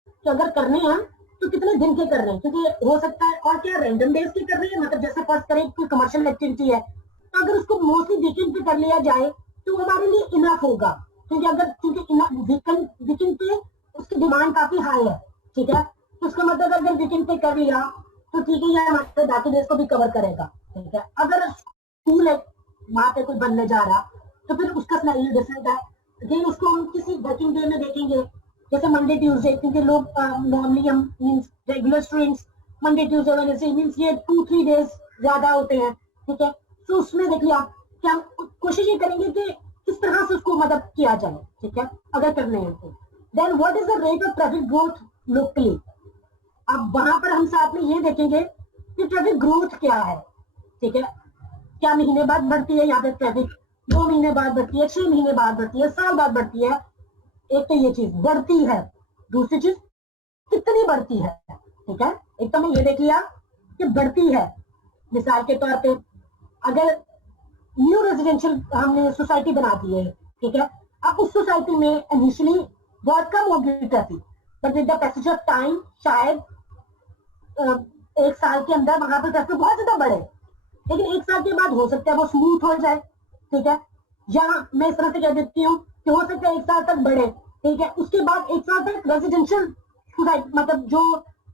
कि अगर करने हैं तो कितने दिन के कर रहे हैं, क्योंकि हो सकता है और क्या रैंडम डेज के कर रहे हैं, मतलब जैसे फर्स्ट करें कोई कमर्शियल एक्टिविटी है तो अगर उसको मोस्टली वीकेंड पे कर लिया जाए तो हमारे लिए इनफ होगा, क्योंकि वीकेंड पे उसकी डिमांड काफी हाई है, ठीक है। तो उसका मतलब अगर वीकेंड पे कर लिया तो ठीक है, ये हमारे बाकी डेज को भी कवर करेगा, ठीक है। अगर स्कूल है वहां पे कोई बनने जा रहा तो फिर उसका सिनेरियो डिफरेंट है, लेकिन उसको हम किसी वर्किंग डे में देखेंगे, जैसे मंडे ट्यूसडे, क्योंकि लोग नॉर्मली हम means regular students Monday Tuesday Wednesday means ये 2-3 डेज ज्यादा होते हैं, ठीक है। तो उसमें देख लिया कि हम कोशिश ये करेंगे कि किस तरह से उसको मदद किया जाए, ठीक है, अगर करने हैं तो। Then what is the rate of traffic growth locally. अब वहां पर हम साथ में ये देखेंगे कि ट्रैफिक ग्रोथ क्या है, ठीक है। क्या महीने बाद बढ़ती है यहाँ पे ट्रैफिक, 2 महीने बाद बढ़ती है, 6 महीने बाद बढ़ती है, साल बाद बढ़ती है। एक तो ये चीज बढ़ती है, दूसरी चीज कितनी बढ़ती है, ठीक है। एक तो मैं ये देख लिया कि बढ़ती है, मिसाल के तौर पे अगर न्यू रेजिडेंशियल हमने सोसाइटी बना दी है, ठीक है। अब उस सोसाइटी में इनिशियली बहुत कम होगी traffic, but with the passage of time शायद 1 साल के अंदर वहां पर ट्रैफिक बहुत ज्यादा बढ़े, लेकिन 1 साल के बाद हो सकता है वो स्मूथ हो जाए, ठीक है। या मैं इस तरह से कह देती हूँ कि हो सकता है 1 साल तक बढ़े, ठीक है। उसके बाद 1 साल तक रेजिडेंशियल सोसाइटी मतलब जो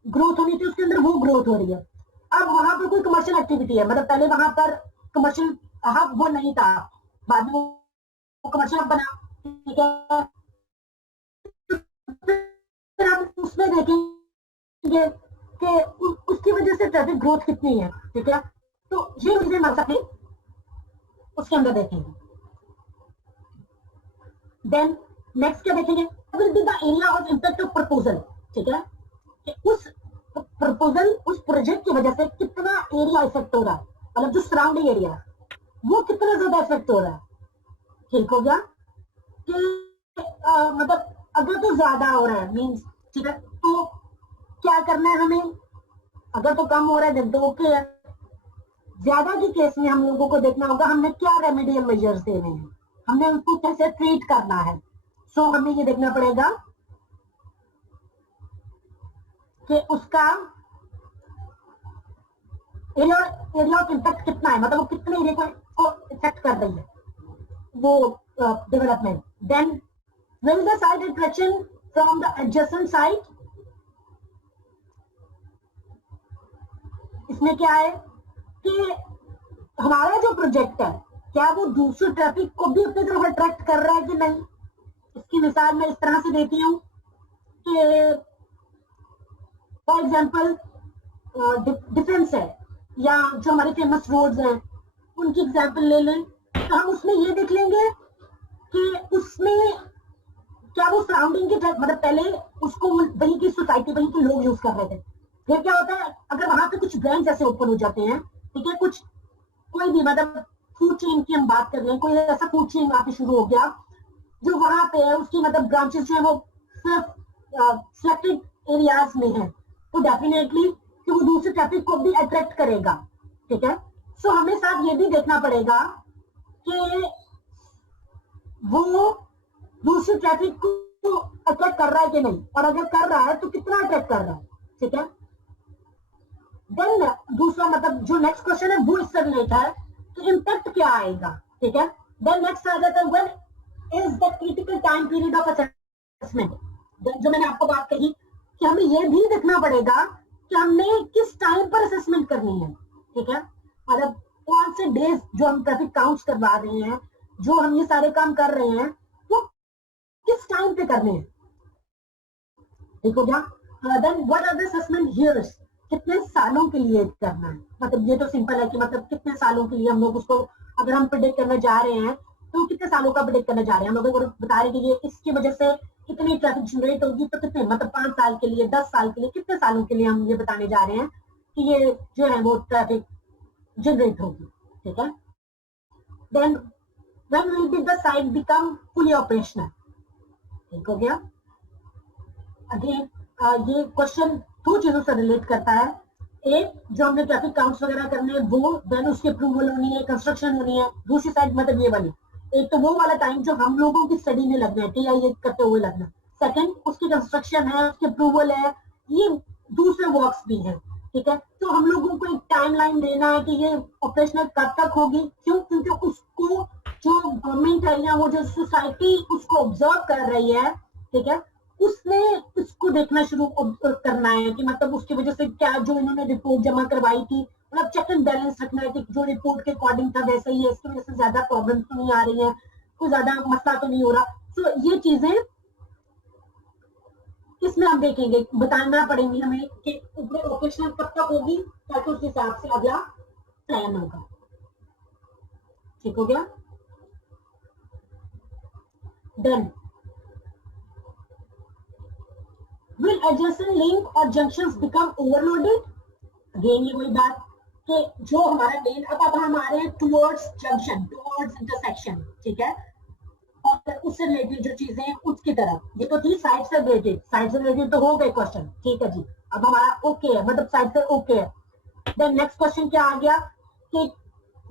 ग्रोथ होनी थी उसके अंदर वो ग्रोथ हो रही है। अब वहां पर कोई कमर्शियल एक्टिविटी है, मतलब पहले वहां पर कमर्शियल हब वो नहीं था, बाद में वो कमर्शियल हब बना, ठीक है। फिर हम उसमें देखेंगे कि उसकी वजह से ट्रैफिक ग्रोथ कितनी है, ठीक है। तो ये चीजें हम सकते उसके अंदर देखेंगे। देन नेक्स्ट क्या देखेंगे, will be the area of impact of proposal, ठीक है। कि उस प्रपोजल उस प्रोजेक्ट की वजह से कितना एरिया इफेक्ट हो रहा है, मतलब जो सराउंडिंग एरिया है वो कितना ज्यादा इफेक्ट हो रहा है, ठीक हो गया। कि मतलब अगर तो ज्यादा हो रहा है मीन्स, ठीक है, तो क्या करना है हमें, अगर तो कम हो रहा है तो ओके है। ज्यादा के केस में हम लोगों को देखना होगा हमने क्या रेमेडियल मेजर्स देने हैं, हमने उनको कैसे ट्रीट करना है। सो हमें ये देखना पड़ेगा कि उसका एरिया ऑफ इम्पैक्ट कितना है, मतलब वो कितने एरिया को इफेक्ट कर रही है वो development. Then will the site attraction from the adjacent site, इसमें क्या है कि हमारा जो प्रोजेक्ट है क्या वो दूसरे ट्रैफिक को भी अपनी तरफ अट्रैक्ट कर रहा है कि नहीं। इसकी मिसाल मैं इस तरह से देती हूँ कि फॉर एग्जांपल डिफेंस है या जो हमारे फेमस रोड्स हैं उनकी एग्जांपल ले लें, तो हम उसमें ये देख लेंगे कि उसमें क्या वो सराउंडिंग के मतलब पहले उसको वहीं की सोसाइटी वहीं के लोग यूज कर रहे थे, फिर क्या होता है अगर वहां पे कुछ ब्रांच ऐसे ओपन हो जाते हैं, ठीक है, कुछ कोई भी मतलब फूड चेन की हम बात कर रहे हैं, कोई ऐसा फूड चेन वहां पे शुरू हो गया जो वहां पे है, उसकी मतलब ब्रांचेस जो है वो सिर्फ सिलेक्टेड एरियाज में है, तो डेफिनेटली कि वो दूसरे ट्रैफिक को भी अट्रैक्ट करेगा, ठीक है। सो हमें साथ ये भी देखना पड़ेगा कि वो दूसरे ट्रैफिक को उसको अट्रैक्ट कर रहा है कि नहीं, और अगर कर रहा है तो कितना अट्रैक्ट कर रहा है, ठीक है। देन दूसरा मतलब जो नेक्स्ट क्वेश्चन है वो इससे रिलेटेड है कि इम्पैक्ट क्या आएगा, ठीक है। देन नेक्स्ट आ जाता है when is the critical time period of assessment. जो मैंने आपको बात कही कि हमें ये भी देखना पड़ेगा कि हमने किस टाइम पर असेसमेंट करनी है, ठीक है। मतलब कौन से डेज जो हम ट्रैफिक काउंट्स करवा रहे हैं, जो हम ये सारे काम कर रहे हैं, वो किस टाइम पे करने हैं, ठीक हो गया। Then what are the assessment years, कितने सालों के लिए करना है। मतलब ये तो सिंपल है कि मतलब कितने सालों के लिए हम लोग उसको अगर हम प्रिडिक्ट करने जा रहे हैं तो कितने सालों का प्रिडिक्ट करने जा रहे हैं। हम लोगों को बता रहे हैं कि ये इसकी वजह से कितनी ट्रैफिक जनरेट होगी, तो कितने मतलब 5 साल के लिए, 10 साल के लिए, कितने सालों के लिए हम ये बताने जा रहे हैं कि ये जो है वो ट्रैफिक जनरेट होगी, ठीक है। Then when will be the site become fully operational, ठीक हो गया। अगेन ये क्वेश्चन दो चीजों से रिलेट करता है। एक, जो हमने ट्रैफिक काउंट्स वगैरह करने हैं वो, देन उसकी अप्रूवल होनी है, कंस्ट्रक्शन होनी है। दूसरी साइड मतलब ये वाली, एक तो वो वाला टाइम जो हम लोगों की स्टडी में लगना है, टीआई करते हुए लगना। सेकंड, उसकी कंस्ट्रक्शन है, उसकी अप्रूवल है, ये दूसरे वर्क्स भी हैं, ठीक है। तो हम लोगों को एक टाइमलाइन देना है कि ये ऑपरेशनल कब तक होगी। क्यों? क्योंकि उसको जो गवर्नमेंट है या वो जो सोसाइटी उसको ऑब्जर्व कर रही है, ठीक है, उसने इसको देखना शुरू करना है कि मतलब उसकी वजह से क्या जो इन्होंने रिपोर्ट जमा करवाई थी, मतलब चेक एंड बैलेंस रखना है कि जो रिपोर्ट के अकॉर्डिंग था वैसा ही है, इसकी वजह से ज्यादा प्रॉब्लम तो नहीं आ रही है, कोई ज्यादा मसला तो नहीं हो रहा। तो ये चीजें इसमें हम देखेंगे, बताना पड़ेंगी हमें कि ऑपरेशनल कब तक होगी, ताकि उस हिसाब से अगला प्लान होगा, ठीक हो गया। देन will adjacent link और junctions become overloaded? Again ये वही बात कि जो हमारा लेन अब हम आ रहे हैं towards junction, towards intersection, ठीक है। और उससे रिलेटेड जो चीजें हैं उसकी तरफ, ये तो थी साइड से रिलेटेड तो हो गए क्वेश्चन, ठीक है जी। अब हमारा ओके है, मतलब साइड से ओके है। देन नेक्स्ट क्वेश्चन क्या आ गया कि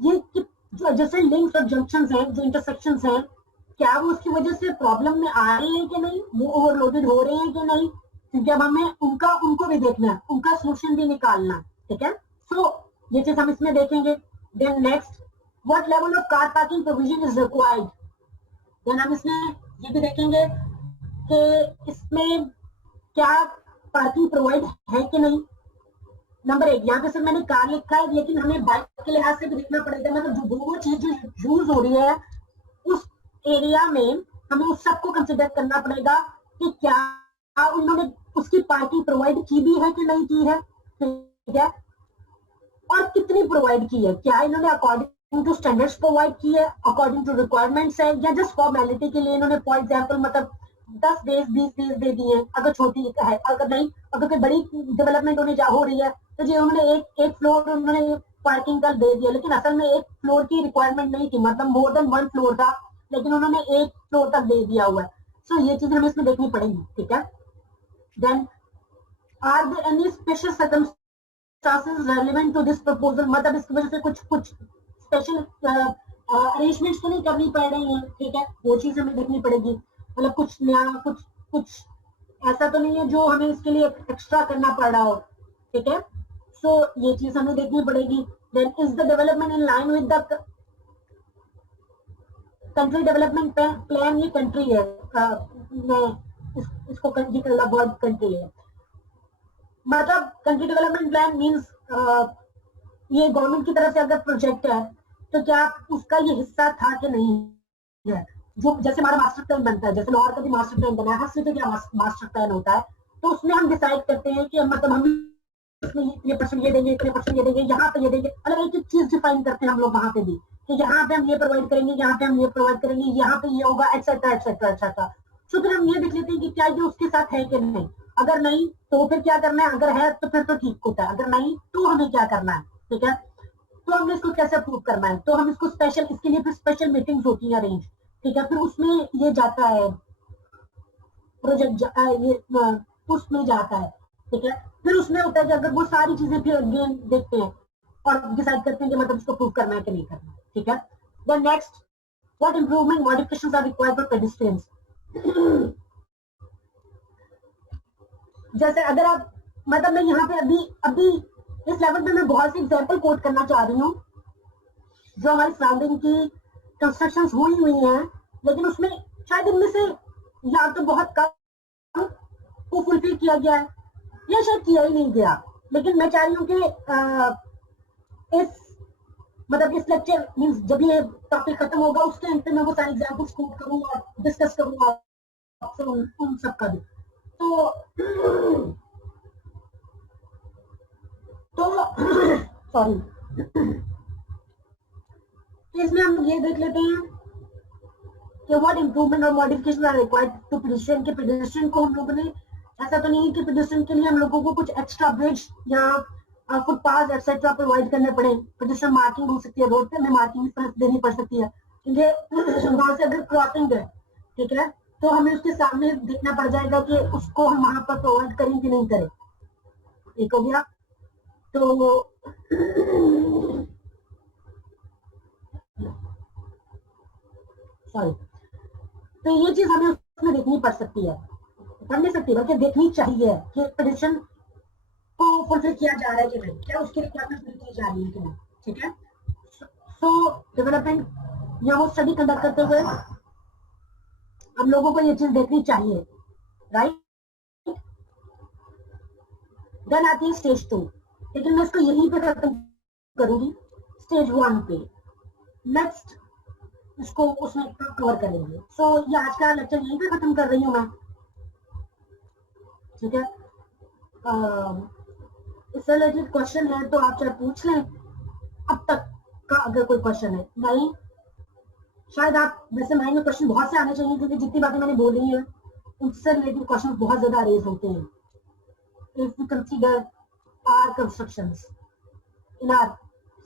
ये जो adjacent links और junctions हैं, जो intersections हैं, क्या वो उसकी वजह से प्रॉब्लम में आ रहे हैं कि नहीं, वो ओवरलोडेड हो रहे हैं कि नहीं, क्योंकि अब हमें उनको भी देखना है, उनका सोल्यूशन भी निकालना है, ठीक है। सो ये चीज हम इसमें देखेंगे। Then next, what level of car parking provision is required. Then हम इसमें ये भी देखेंगे कि इसमें क्या पार्किंग प्रोवाइड है कि नहीं। नंबर 1, यहाँ पे सिर्फ मैंने कार लिखा है, लेकिन हमें बाइक के लिहाज से भी देखना पड़ेगा, मतलब जो वो चीज जो यूज हो रही है उस एरिया में हमें उस सबको कंसिडर करना पड़ेगा कि क्या उन्होंने उसकी पार्किंग प्रोवाइड की भी है कि नहीं की है, ठीक है, और कितनी प्रोवाइड की है। क्या इन्होंने अकॉर्डिंग टू स्टैंडर्ड्स प्रोवाइड की है, अकॉर्डिंग टू रिक्वायरमेंट्स है, या जस्ट फॉर्मेलिटी के लिए इन्होंने फॉर एग्जांपल मतलब 10 डेज 20 डेज दे दिए हैं अगर छोटी है। अगर नहीं, अगर कोई बड़ी डेवलपमेंट हो रही है तो जी उन्होंने एक फ्लोर उन्होंने पार्किंग का दे दिया, लेकिन असल में एक फ्लोर की रिक्वायरमेंट नहीं थी, मतलब मोर देन 1 फ्लोर था, लेकिन उन्होंने 1 फ्लोर तक दे दिया हुआ है। सो ये चीजें हमें इसमें देखनी पड़ेगी, ठीक है। Then are there any special circumstances relevant to this proposal, मतलब इसकी वजह से कुछ स्पेशल अरेंजमेंट्स तो नहीं करनी पड़ रही हैं, ठीक है, वो चीज हमें देखनी पड़ेगी। मतलब कुछ नया कुछ ऐसा तो नहीं है जो हमें इसके लिए एक्स्ट्रा करना पड़ रहा हो, ठीक है। सो ये चीज हमें देखनी पड़ेगी। Then is the development in line with the country development plan, ये कंट्री है, इसको वर्ड कंट्री है, मतलब कंट्री डेवलपमेंट प्लान मींस ये गवर्नमेंट की तरफ से अगर प्रोजेक्ट है तो क्या उसका ये हिस्सा था कि नहीं है। जो जैसे हमारा मास्टर प्लान बनता है, जैसे लाहौर का भी मास्टर प्लान बना है, हर सिटी का मास्टर प्लान होता है, तो उसमें हम डिसाइड करते हैं कि मतलब हम इसमें ये परसेंट ये देंगे, इतने परसेंट ये देंगे, यहाँ पे ये देंगे, अलग एक चीज डिफाइन करते हैं हम लोग वहां पे भी कि यहाँ पे हम ये प्रोवाइड करेंगे, यहाँ पे हम ये प्रोवाइड करेंगे, यहाँ पे ये होगा, एक्सेट्रा एक्सेट्रा एक्सेट्रा। तो फिर हम ये देख लेते हैं कि क्या ये उसके साथ है कि नहीं। अगर नहीं तो फिर क्या करना है, अगर है तो फिर तो ठीक होता है, अगर नहीं तो हमें क्या करना है, ठीक है। तो हमने इसको कैसे अप्रूव करना है, तो हम इसको स्पेशल, इसके लिए फिर स्पेशल मीटिंग्स होती है अरेंज, ठीक है। फिर उसमें ये जाता है प्रोजेक्ट, ये उसमें जाता है, ठीक है। फिर उसमें होता है कि अगर वो सारी चीजें फिर अगेन देखते हैं और डिसाइड करते हैं कि मतलब इसको अप्रूव करना है कि नहीं करना, ठीक है। Then next, what improvement modifications are required for pedestrians. जैसे अगर आप मतलब मैं यहाँ पे अभी अभी इस लेवल पे मैं बहुत सी एग्जांपल कोट करना चाह रही हूँ जो हमारी सराउंडिंग की कंस्ट्रक्शंस हुई हैं, लेकिन उसमें शायद इनमें से या तो बहुत कम को फुलफिल किया गया है या शायद किया ही नहीं गया। लेकिन मैं चाह रही हूँ कि इस मतलब इस लेक्चर मींस जब ये टॉपिक खत्म होगा उसके अंत में मैं वो सारे एग्जांपल्स कोट करूंगा और डिस्कस करूंगा आपसे उन सब का भी। तो सॉरी, तो इसमें हम ये देख लेते हैं कि व्हाट इंप्रूवमेंट और modification are required to pedestrian के पेडिस्ट्रियन को हम लोगों ने ऐसा तो नहीं है कि पेडिस्ट्रियन के लिए हम लोगों को कुछ एक्स्ट्रा ब्रिज या फुटपाथ एक्सेट्रा प्रोवाइड करने पड़े। पेडिस्ट्रियन मार्किंग हो सकती है रोड पे, हमें मार्किंग इस तरह से देनी पड़ सकती है क्योंकि वहां से अगर क्रॉसिंग है, ठीक है, तो हमें उसके सामने देखना पड़ जाएगा कि उसको हम वहां पर प्रोवाइड करें कि नहीं करें। ठीक हो गया। तो सॉरी, तो ये चीज हमें उसमें देखनी पड़ सकती है, कर नहीं सकती बल्कि देखनी चाहिए कि पेडिशन को फुलफिल किया जा रहा है कि नहीं, क्या उसकी रिक्वायरमेंट पूरी की जा रही है कि नहीं। ठीक है। सो डेवलपमेंट या वो स्टडी कंडक्ट करते हुए हम लोगों को ये चीज देखनी चाहिए, राइट। देन आती है स्टेज 2, लेकिन मैं इसको यहीं पे खत्म करूंगी, स्टेज 1 पे नेक्स्ट इसको उसमें कवर करेंगे। सो ये आज का लेक्चर यहीं पे खत्म कर रही हूँ मैं। ठीक है। इससे रिलेटेड क्वेश्चन है तो आप चाहे पूछ लें अब तक का, अगर कोई क्वेश्चन है। नहीं, शायद आप वैसे माइंड में क्वेश्चन बहुत से आने चाहिए क्योंकि जितनी बातें मैंने बोली है उससे रिलेटेड क्वेश्चन बहुत ज्यादा रेज होते हैं। If you consider our constructions in our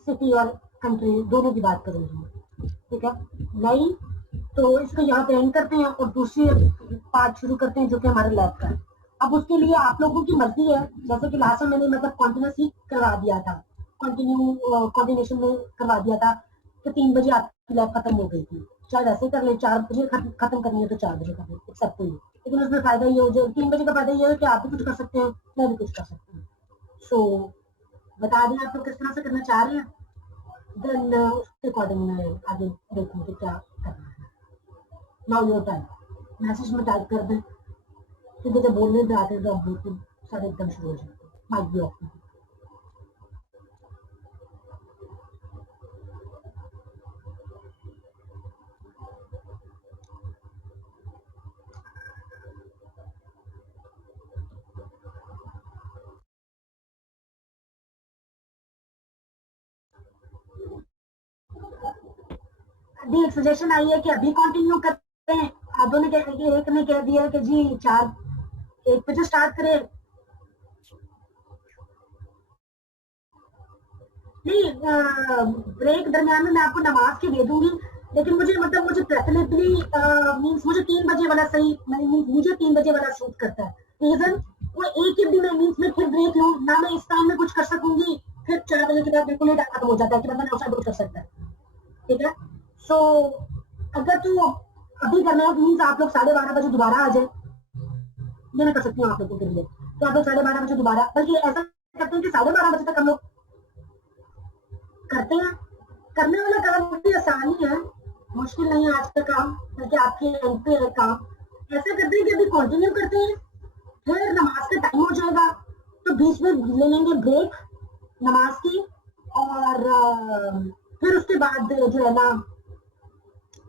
city और कंट्री, दोनों की बात करूंगी। ठीक है। नहीं तो इसको यहाँ पे एंड करते हैं और दूसरी पार्ट शुरू करते हैं जो कि हमारे लैब का है। अब उसके लिए आप लोगों की मर्जी है, जैसे कि लास्ट में मैंने मतलब कॉन्टिन्यूस ही करवा दिया था, कोऑर्डिनेशन में करवा दिया था कि 3 बजे आपकी लैब खत्म हो गई थी। शायद ऐसे कर ले, 4 बजे खत्म करनी है तो 4 बजे खत्म, सबको ही। लेकिन उसमें फायदा ये हो जाए, 3 बजे का फायदा ये है कि आप भी कुछ कर सकते हैं, मैं भी कुछ कर सकती हूँ। सो बता दें आप लोग किस तरह से करना चाह रहे हैं, देन उसके अकॉर्डिंग मैं आगे देखूँ कि क्या करना है। नाउ योर टाइम, मैसेज में टाइप कर दें क्योंकि जब बोलने पे आते हैं तो बिल्कुल सारे एकदम शुरू हो जाते हैं, माइक भी ऑफ। अभी एक सजेशन आई है कि अभी कंटिन्यू करते हैं। आधो ने एक ने कह दिया कि जी 1 बजे स्टार्ट करें। नहीं, ब्रेक दरमियान में मैं आपको नमाज की दे दूंगी, लेकिन मुझे प्रेफरेबली मींस मुझे 3 बजे वाला सही, मुझे 3 बजे वाला सूट करता है। रीजन वो एक ही दिन में मींस में फिर ब्रेक लूं ना, मैं इस टाइम में कुछ कर सकूंगी, फिर 4 बजे के बाद बिल्कुल ही खत्म हो जाता है कि बंदा आउटसाइड कुछ कर सकता है। ठीक है। सो अगर तो अभी करना है मीन्स आप लोग 12:30 बजे दोबारा आ जाए, ये मैं कर सकती हूँ आप लोगों के लिए। तो आप लोग 12:30 बजे दोबारा, बल्कि ऐसा करते हैं कि 12:30 बजे तक हम लोग करते हैं। करने वाला काम भी आसान ही है, मुश्किल नहीं है आज का काम, बल्कि आपके एंड पे है काम। ऐसा करते हैं कि अभी कंटिन्यू करते हैं, फिर नमाज का टाइम हो जाएगा तो बीच में ले लेंगे ब्रेक नमाज की, और फिर उसके बाद जो है ना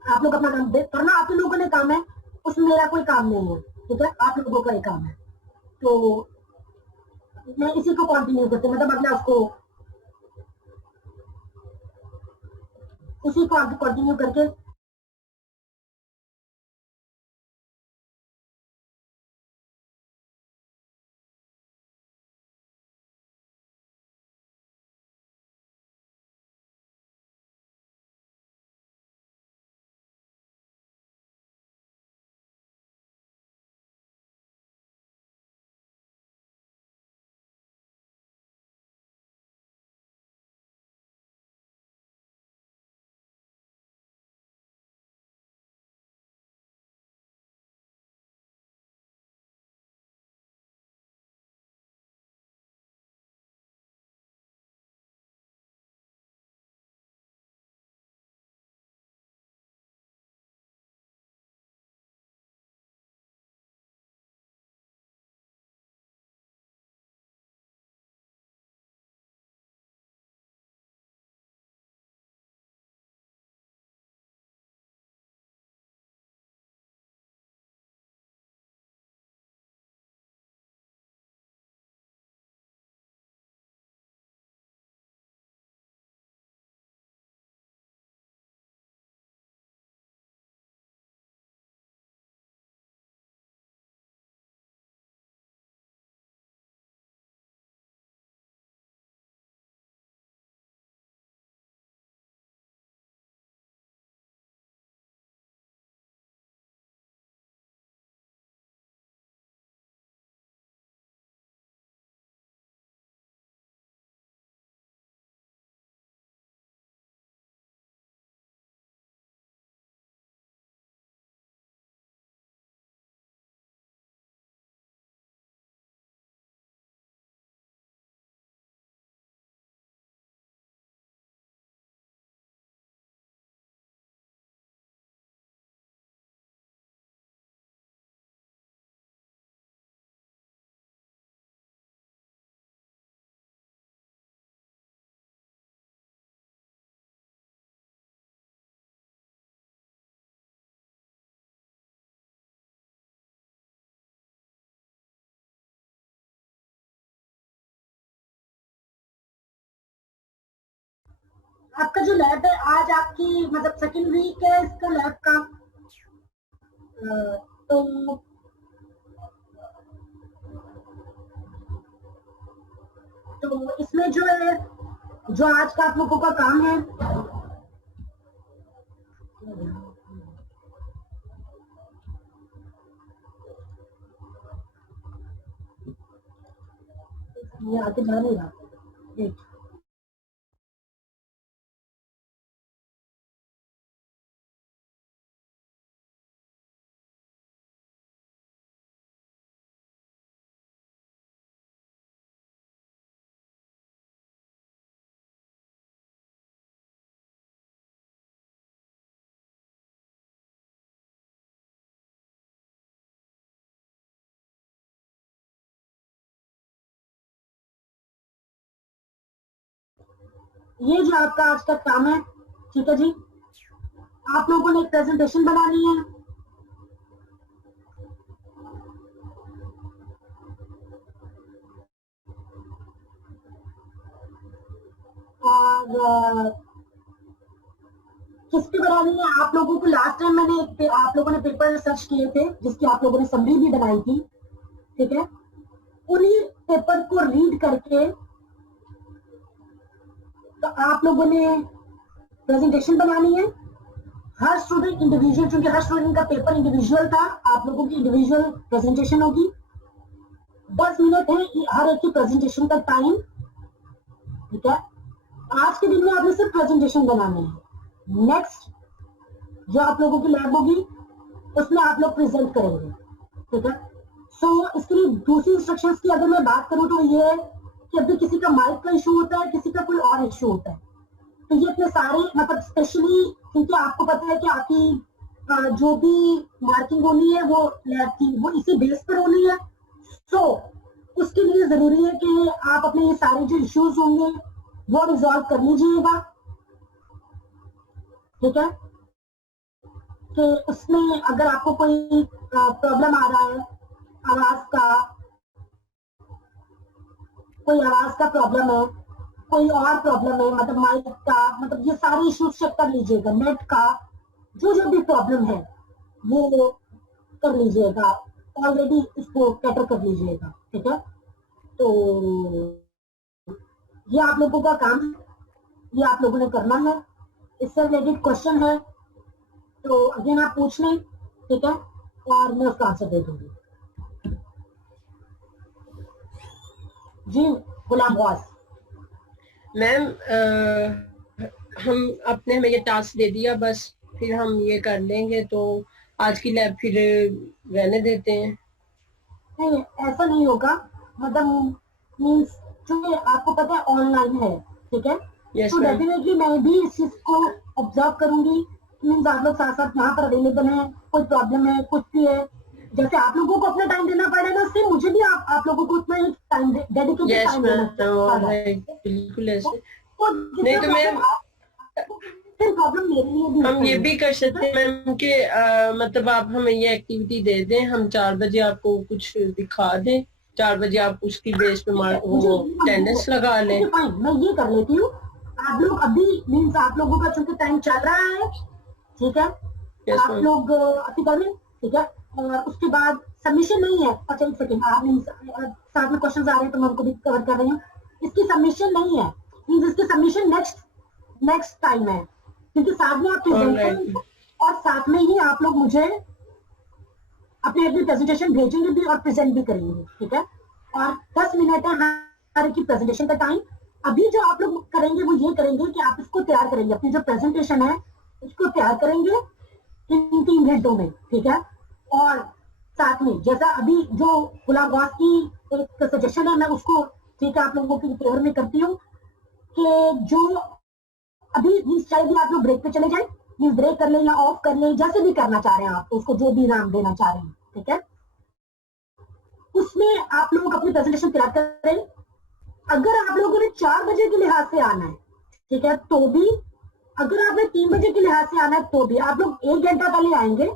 आप लोग अपना काम करना, आप लोगों ने काम है उसमें, मेरा कोई काम नहीं है। ठीक है, आप लोगों का ही काम है। तो मैं इसी को कंटिन्यू करते मतलब अगला उसको उसी को आगे कंटिन्यू करके आपका जो लैब है आज आपकी मतलब सेकंड वीक है इसका लैब का, तो इसमें जो है जो आज का आप लोगों का काम है ये आगे जा नहीं रहा। एक ये जो आपका आज का काम है, ठीक है जी, आप लोगों ने एक प्रेजेंटेशन बनानी है। और किस पे बनानी है आप लोगों को, लास्ट टाइम मैंने आप लोगों ने पेपर सर्च किए थे जिसकी आप लोगों ने समरी भी बनाई थी, ठीक है, उन्हीं पेपर को रीड करके तो आप लोगों ने प्रेजेंटेशन बनानी है। हर स्टूडेंट इंडिविजुअल, क्योंकि हर स्टूडेंट का पेपर इंडिविजुअल था, आप लोगों की इंडिविजुअल प्रेजेंटेशन होगी। 10 मिनट है हर एक की प्रेजेंटेशन का टाइम, ठीक है। आज के दिन में आपने सिर्फ प्रेजेंटेशन बनाने हैं। नेक्स्ट जो आप लोगों की लैब होगी उसमें आप लोग प्रेजेंट करेंगे, ठीक है। सो इसके लिए दूसरी इंस्ट्रक्शंस की अगर मैं बात करूं तो ये है कि अभी किसी का माइक का इशू होता है, किसी का कोई और इशू होता है, तो ये इतने सारे मतलब स्पेशली क्योंकि आपको पता है कि आपकी जो भी मार्किंग होनी है वो लैब की वो इसी बेस पर होनी है। सो उसके लिए जरूरी है कि आप अपने ये सारे जो इश्यूज होंगे वो रिजॉल्व कर लीजिएगा, ठीक है। कि उसमें अगर आपको कोई प्रॉब्लम आ रहा है, कोई आवाज का प्रॉब्लम है, कोई और प्रॉब्लम है, मतलब माइक का, मतलब ये सारे इश्यूज चेक कर लीजिएगा। नेट का जो जो भी प्रॉब्लम है वो कर लीजिएगा, ऑलरेडी इसको कैटर कर लीजिएगा, ठीक है। तो ये आप लोगों का काम है, ये आप लोगों ने करना है। इससे रिलेटेड क्वेश्चन है तो अगेन आप पूछ लें, ठीक है, और मैं उसका आंसर दे दूंगी। जी गुलाम गौस मैम, हमें ये टास्क दे दिया, बस फिर हम ये कर लेंगे, तो आज की लैब फिर रहने देते हैं। नहीं ऐसा नहीं होगा, मतलब मीन्स क्योंकि आपको पता है ऑनलाइन है, ठीक है। तो डेफिनेटली मैं भी इस चीज को ऑब्जर्व करूंगी। मीन्स आप लोग साथ साथ यहाँ पर अवेलेबल हैं, कोई प्रॉब्लम है, कुछ भी है, जैसे आप लोगों को अपना टाइम देना पड़ेगा, सेम मुझे भी आप लोगों को उतना ही टाइम डेडिकेटेड टाइम देना पड़ेगा। बिल्कुल ऐसे नहीं तो मैं फिर प्रॉब्लम मेरे लिए भी हम ये भी कर सकते हैं मैम कि मतलब आप हमें ये एक्टिविटी दे दें, हम 4 बजे आपको कुछ दिखा दें, 4 बजे आप उसकी बेस पे वो अटेंडेंस लगा लें। फाइन, मैं ये कर लेती हूँ। आप लोग अभी मीन्स आप लोगों का चूंकि टाइम चल रहा है, ठीक है, आप लोग अभी कर लें, ठीक है। और उसके बाद सबमिशन नहीं है, अच्छा एक सेकेंड, आप मीन्स साथ में क्वेश्चन आ रहे हैं तो मैं उनको भी कवर कर रही हूँ। इसकी सबमिशन नहीं है, मीन्स इसकी सबमिशन नेक्स्ट टाइम है, क्योंकि साथ में आप प्रेजेंट और साथ में ही आप लोग मुझे अपनी प्रेजेंटेशन भेजेंगे भी और प्रेजेंट भी करेंगे, ठीक है। और 10 मिनट है हर की प्रेजेंटेशन का टाइम। अभी जो आप लोग करेंगे वो ये करेंगे कि आप इसको तैयार करेंगे, अपनी जो प्रेजेंटेशन है उसको तैयार करेंगे इन 3 घंटों में, ठीक है। और साथ में जैसा अभी जो गुलाम गौस की एक सजेशन है, मैं उसको ठीक है आप लोगों की फेवर में करती हूँ कि जो अभी मीन्स चाहे भी आप लोग ब्रेक पे चले जाए, मीन्स ब्रेक कर लें या ऑफ कर लें, जैसे भी करना चाह रहे हैं आप, तो उसको जो भी नाम देना चाह रहे हैं, ठीक है। उसमें आप लोग अपनी प्रेजेंटेशन तैयार करें। अगर आप लोगों ने 4 बजे के लिहाज से आना है, ठीक है, तो भी, अगर आपने 3 बजे के लिहाज से आना है तो भी आप लोग 1 घंटा पहले आएंगे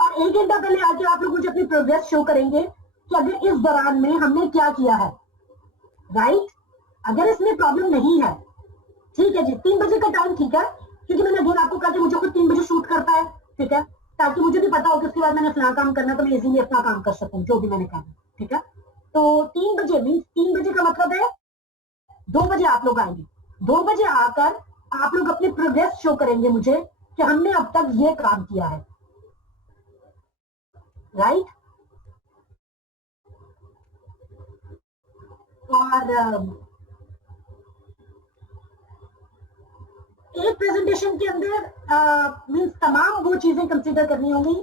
और 1 घंटा पहले आके आप लोग मुझे अपनी प्रोग्रेस शो करेंगे कि अगर इस दौरान में हमने क्या किया है, राइट। अगर इसमें प्रॉब्लम नहीं है ठीक है जी, 3 बजे का टाइम ठीक है, क्योंकि मैंने अभी आपको कहा कि मुझे खुद 3 बजे शूट करता है, ठीक है, ताकि मुझे भी पता हो कि उसके बाद मैंने अपना काम करना है, तो मैं इजीली अपना काम कर सकूं जो भी मैंने करना, ठीक है। तो 3 बजे मीन्स 3 बजे का मतलब है 2 बजे आप लोग आएंगे। 2 बजे आकर आप लोग अपनी प्रोग्रेस शो करेंगे मुझे कि हमने अब तक ये काम किया है, राइट। और एक प्रेजेंटेशन के अंदर मींस तमाम वो चीजें कंसीडर करनी होंगी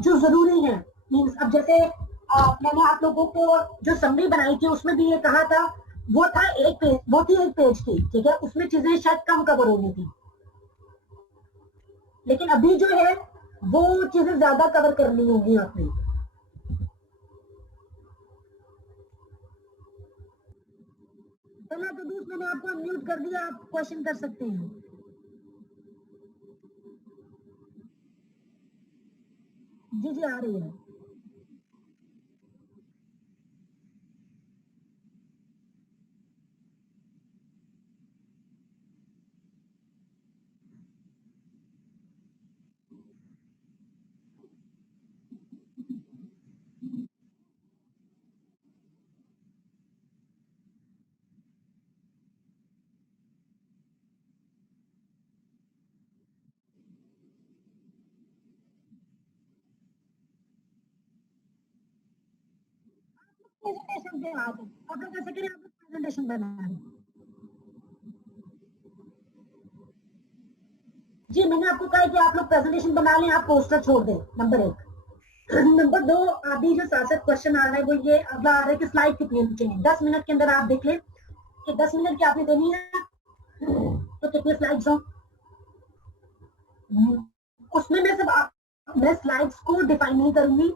जो जरूरी है। मींस अब जैसे मैंने आप लोगों को जो समरी बनाई थी उसमें भी ये कहा था, वो था एक पेज, वो थी एक पेज की, ठीक है, उसमें चीजें शायद कम कवर होनी थी, लेकिन अभी जो है वो चीजें ज्यादा कवर करनी होगी आपने। चला तो दूसरा मैंने आपको अनम्यूट कर दिया, आप क्वेश्चन कर सकते हैं। जी जी आ रही है। प्रेजेंटेशन पे आ जाओ, आप लोग कैसे करें, आप लोग प्रेजेंटेशन बना रहे हैं। जी मैंने आपको कहा है कि आप लोग प्रेजेंटेशन बना लें, आप पोस्टर छोड़ दें, नंबर 1। नंबर 2, अभी जो 7 क्वेश्चन आ रहा है वो ये अगला आ रहा है कि स्लाइड कितनी होनी चाहिए। 10 मिनट के अंदर आप देख लें कि 10 मिनट की आपने देनी है तो कितनी स्लाइड्स हो। उसमें मैं स्लाइड्स को डिफाइन नहीं करूंगी,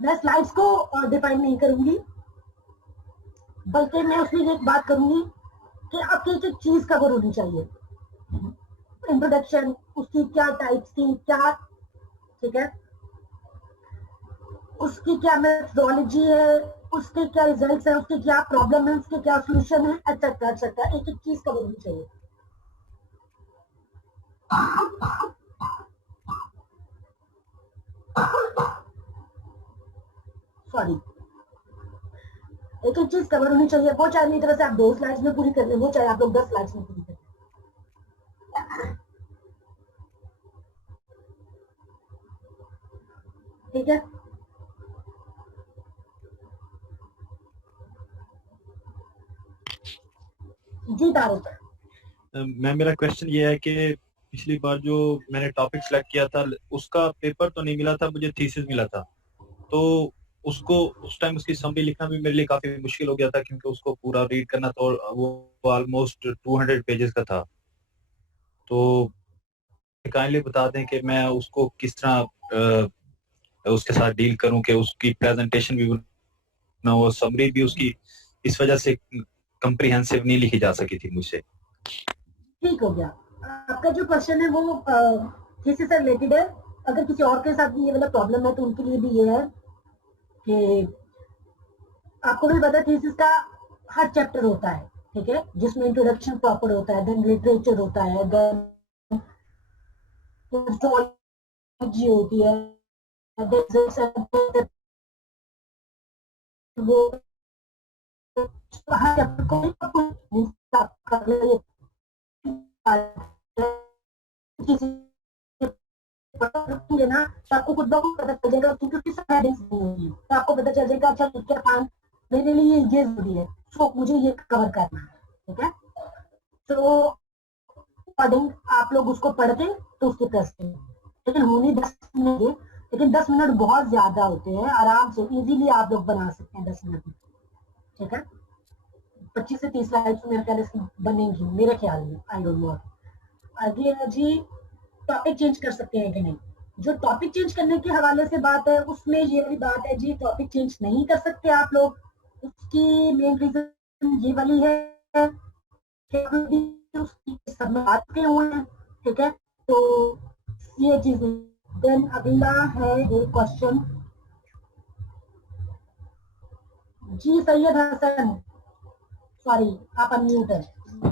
मैं स्लाइड्स को डिफाइन नहीं करूंगी, बल्कि मैं उसमें एक बात करूंगी कि आपकी एक चीज कवर होनी चाहिए। इंट्रोडक्शन, उसकी क्या टाइप्स थी, क्या, ठीक है, उसकी क्या मेथोडोलॉजी है, उसके क्या रिजल्ट्स है, उसके क्या प्रॉब्लम है, उसके क्या सॉल्यूशन है, एक्सेट्रा एक्सेट्रा, एक एक चीज कवर होनी चाहिए। सॉरी, एक एक चीज कवर होनी चाहिए, वो चाहे मेरी तरह से आप 2 स्लाइड्स में पूरी कर लें, वो चाहे आप लोग 10 स्लाइड्स में पूरी कर लें, ठीक है। जी तारिक। मैम मेरा क्वेश्चन ये है कि पिछली बार जो मैंने टॉपिक सेलेक्ट किया था उसका पेपर तो नहीं मिला था, मुझे थीसिस मिला था, तो उसको उस टाइम उसकी समरी लिखना भी मेरे लिए काफी मुश्किल हो गया था, क्योंकि उसको पूरा रीड करना था और वो ऑलमोस्ट 200 पेजेस का था। तो काइंडली बता दें कि मैं उसको किस तरह उसके साथ डील करूं कि उसकी प्रेजेंटेशन भी ना हो, समरी भी उसकी इस वजह से कम्प्रिहेंसिव नहीं लिखी जा सकी थी मुझसे। ठीक हो गया, आपका जो क्वेश्चन है वो थीसिस से रिलेटेड है। अगर किसी और के साथ भी ये वाला प्रॉब्लम है तो उनके लिए भी ये है कि आपको भी पता है थीसिस का हर चैप्टर होता है, ठीक है, जिसमें इंट्रोडक्शन प्रॉपर होता है, देन लिटरेचर होता है, देन हिस्टोलॉजी होती है, वो हर चैप्टर को पढ़ोगे ना तो आपको खुद ब खुद पता चल जाएगा, क्योंकि उसकी सब हेडिंग्स दी हुई है, तो आपको पता चल जाएगा अच्छा क्या काम मेरे लिए ये जरूरी है, सो मुझे ये कवर करना है, ठीक है। तो अकॉर्डिंग आप लोग उसको पढ़ते तो उसके टेस्ट हैं, लेकिन होनी 10 मिनट है, लेकिन 10 मिनट बहुत ज्यादा होते हैं, आराम से इजीली आप लोग बना सकते हैं 10 मिनट में, ठीक है। 25 से 30 स्लाइड्स मेरे ख्याल से बनेंगी मेरे ख्याल में, आई डोंट नो। आगे जी टॉपिक चेंज कर सकते हैं कि नहीं, जो टॉपिक चेंज करने के हवाले से बात है उसमें ये वाली बात है जी, टॉपिक चेंज नहीं कर सकते आप लोग। उसकी मेन रीजन ये वाली है कि उसकी सब में आते हुए हैं, ठीक है, तो ये चीज। देन अगला है एक क्वेश्चन जी सैयद हसन, सॉरी आप अनम्यूट है।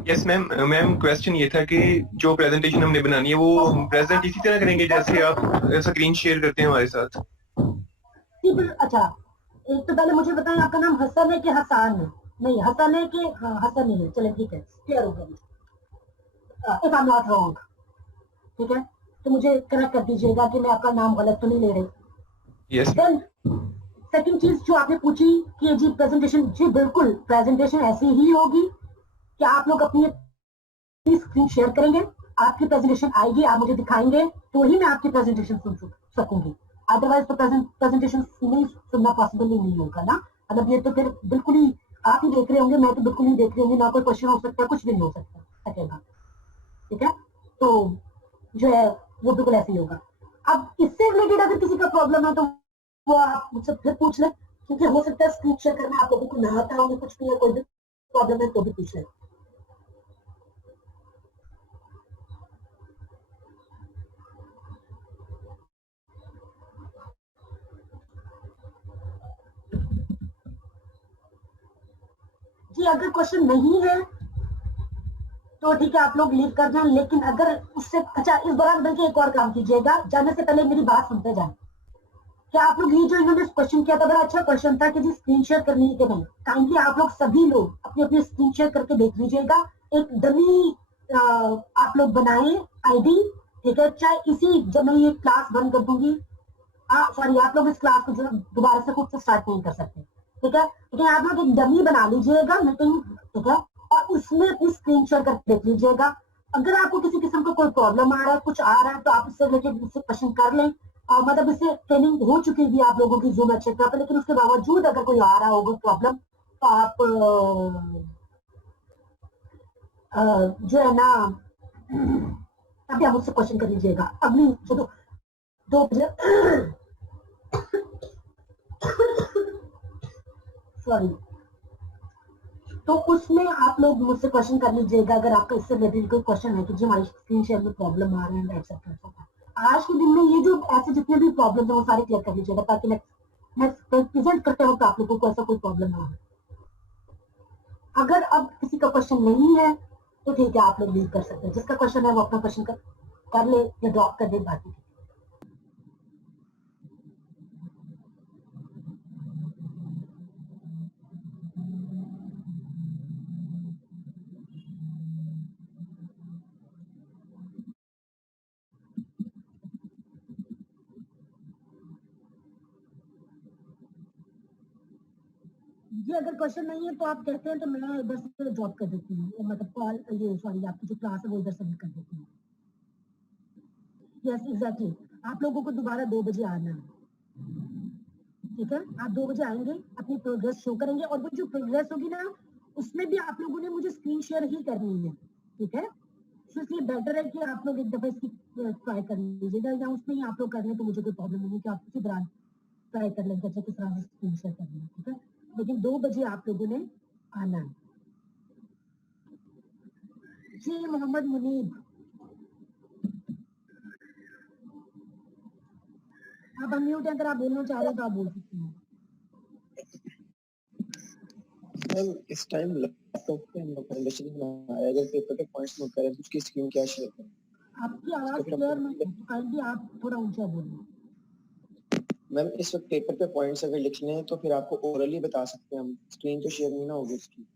यस मैम, मैम क्वेश्चन ये था कि जो प्रेजेंटेशन हमने बनानी है वो प्रेजेंट इसी तरह करेंगे जैसे आप स्क्रीन शेयर करते हैं हमारे साथ? अच्छा, एक तो पहले मुझे बताएं आपका नाम हसन है कि हसान है? नहीं हसन है कि हाँ हसन नहीं है, चलिए ठीक है, क्लियर हो गया। If I am not wrong, ठीक है, तो मुझे करेक्ट कर दीजिएगा कि मैं आपका नाम गलत तो नहीं ले रही। यस। देन सेकंड चीज जो आपने पूछी कि जी प्रेजेंटेशन, जी बिल्कुल प्रेजेंटेशन ऐसी ही होगी कि आप लोग अपनी स्क्रीन शेयर करेंगे, आपकी प्रेजेंटेशन आएगी, आप मुझे दिखाएंगे तो ही मैं आपकी प्रेजेंटेशन सुन सकूंगी, अदरवाइज तो प्रेजेंटेशन नहीं सुनना पॉसिबल ही नहीं होगा ना। मतलब ये तो फिर बिल्कुल ही आप ही देख रहे होंगे, मैं तो बिल्कुल नहीं देख रही होंगी, ना कोई क्वेश्चन हो सकता है, कुछ भी नहीं हो सकेगा, ठीक है। तो जो है वो बिल्कुल ऐसे ही होगा। अब इससे रिलेटेड अगर किसी का प्रॉब्लम है तो वो आप मुझसे फिर पूछ लें, क्योंकि हो सकता है स्क्रीन शेयर करना आप लोगों को ना आता हो, कुछ भी है, कोई भी प्रॉब्लम है तो भी पूछ लें। जी अगर क्वेश्चन नहीं है तो ठीक है, आप लोग लीव कर जाएं, लेकिन अगर उससे अच्छा इस दौरान बल्कि एक और काम कीजिएगा, जाने से पहले मेरी बात सुनते जाएं। क्या आप लोग ये जो इन्होंने क्वेश्चन किया था बड़ा अच्छा क्वेश्चन था कि जी स्क्रीन शेयर करनी है कि नहीं, काइंडली आप लोग सभी लोग अपनी अपनी स्क्रीन शेयर करके देख लीजिएगा। एक डमी आप लोग बनाएं आईडी, ठीक है, चाहे इसी जब मैं ये क्लास बंद कर दूंगी, सॉरी आप लोग इस क्लास को दोबारा से खुद से स्टार्ट नहीं कर सकते, ठीक है, लेकिन आप लोग एक डमी बना लीजिएगा मीटिंग, ठीक है, और उसमें अपनी स्क्रीन शेयर करके देख लीजिएगा। अगर आपको किसी किस्म का कोई प्रॉब्लम आ रहा है, कुछ आ रहा है, तो आप इससे रिलेटेड मुझसे क्वेश्चन कर लें। मतलब इससे ट्रेनिंग हो चुकी थी आप लोगों की जूम एक्सेट्रा पर, लेकिन उसके बावजूद अगर कोई आ रहा होगा प्रॉब्लम तो आप जो है ना अभी आप मुझसे क्वेश्चन कर लीजिएगा। अगली जो दो सॉरी, तो उसमें आप लोग मुझसे क्वेश्चन कर लीजिएगा अगर आपका इससे रिलेटेड कोई क्वेश्चन है कि जी हमारी स्क्रीन शेयर में प्रॉब्लम आ रहे हैं एक्सेट्रा। आज के दिन में ये जो ऐसे जितने भी प्रॉब्लम है वो सारे क्लियर कर लीजिएगा, ताकि नेक्स्ट प्रेजेंट करते वक्त आप लोगों को ऐसा कोई प्रॉब्लम ना हो। अगर अब किसी का क्वेश्चन नहीं है तो ठीक है, आप लोग लीव कर सकते हैं। जिसका क्वेश्चन है वो अपना क्वेश्चन कर ले या ड्रॉप कर दे, बाकी जी अगर क्वेश्चन नहीं है तो आप कहते हैं तो मैं इधर से ड्रॉप कर देती हूँ, मतलब कॉल ये सॉरी आपकी जो क्लास है वो इधर सबमिट कर देती हूँ। यस एग्जैक्टली, आप लोगों को दोबारा 2 बजे आना है, ठीक है, आप 2 बजे आएंगे, अपनी प्रोग्रेस शो करेंगे, और वो जो प्रोग्रेस होगी ना उसमें भी आप लोगों ने मुझे स्क्रीन शेयर ही करनी है, ठीक है। तो इसलिए बेटर है कि आप लोग एक दफा इसकी ट्राई कर लीजिएगा, या उसमें ही आप लोग कर लें तो मुझे कोई प्रॉब्लम नहीं है कि आप किसी दौरान ट्राई कर लेंगे अच्छा किस तरह से स्क्रीन शेयर करनी है, ठीक है, लेकिन 2 बजे आप लोगों ने आना है। जी मोहम्मद मुनीब, आप अनम्यूट हैं, अगर आप बोलना चाह रहे हैं तो आप बोल सकते हैं। मैम इस टाइम लैपटॉप पे हम लोग प्रेजेंटेशन बनाया, अगर पेपर पे पॉइंट्स नोट करें तो उसकी स्क्रीन क्या शेयर करें? आपकी आवाज क्लियर नहीं, काइंडली आप थोड़ा ऊंचा बोलिए। मैम इस वक्त पेपर पे पॉइंट्स अगर लिखने हैं तो फिर आपको ओरली बता सकते हैं हम, स्क्रीन तो शेयर नहीं ना होगी उसकी।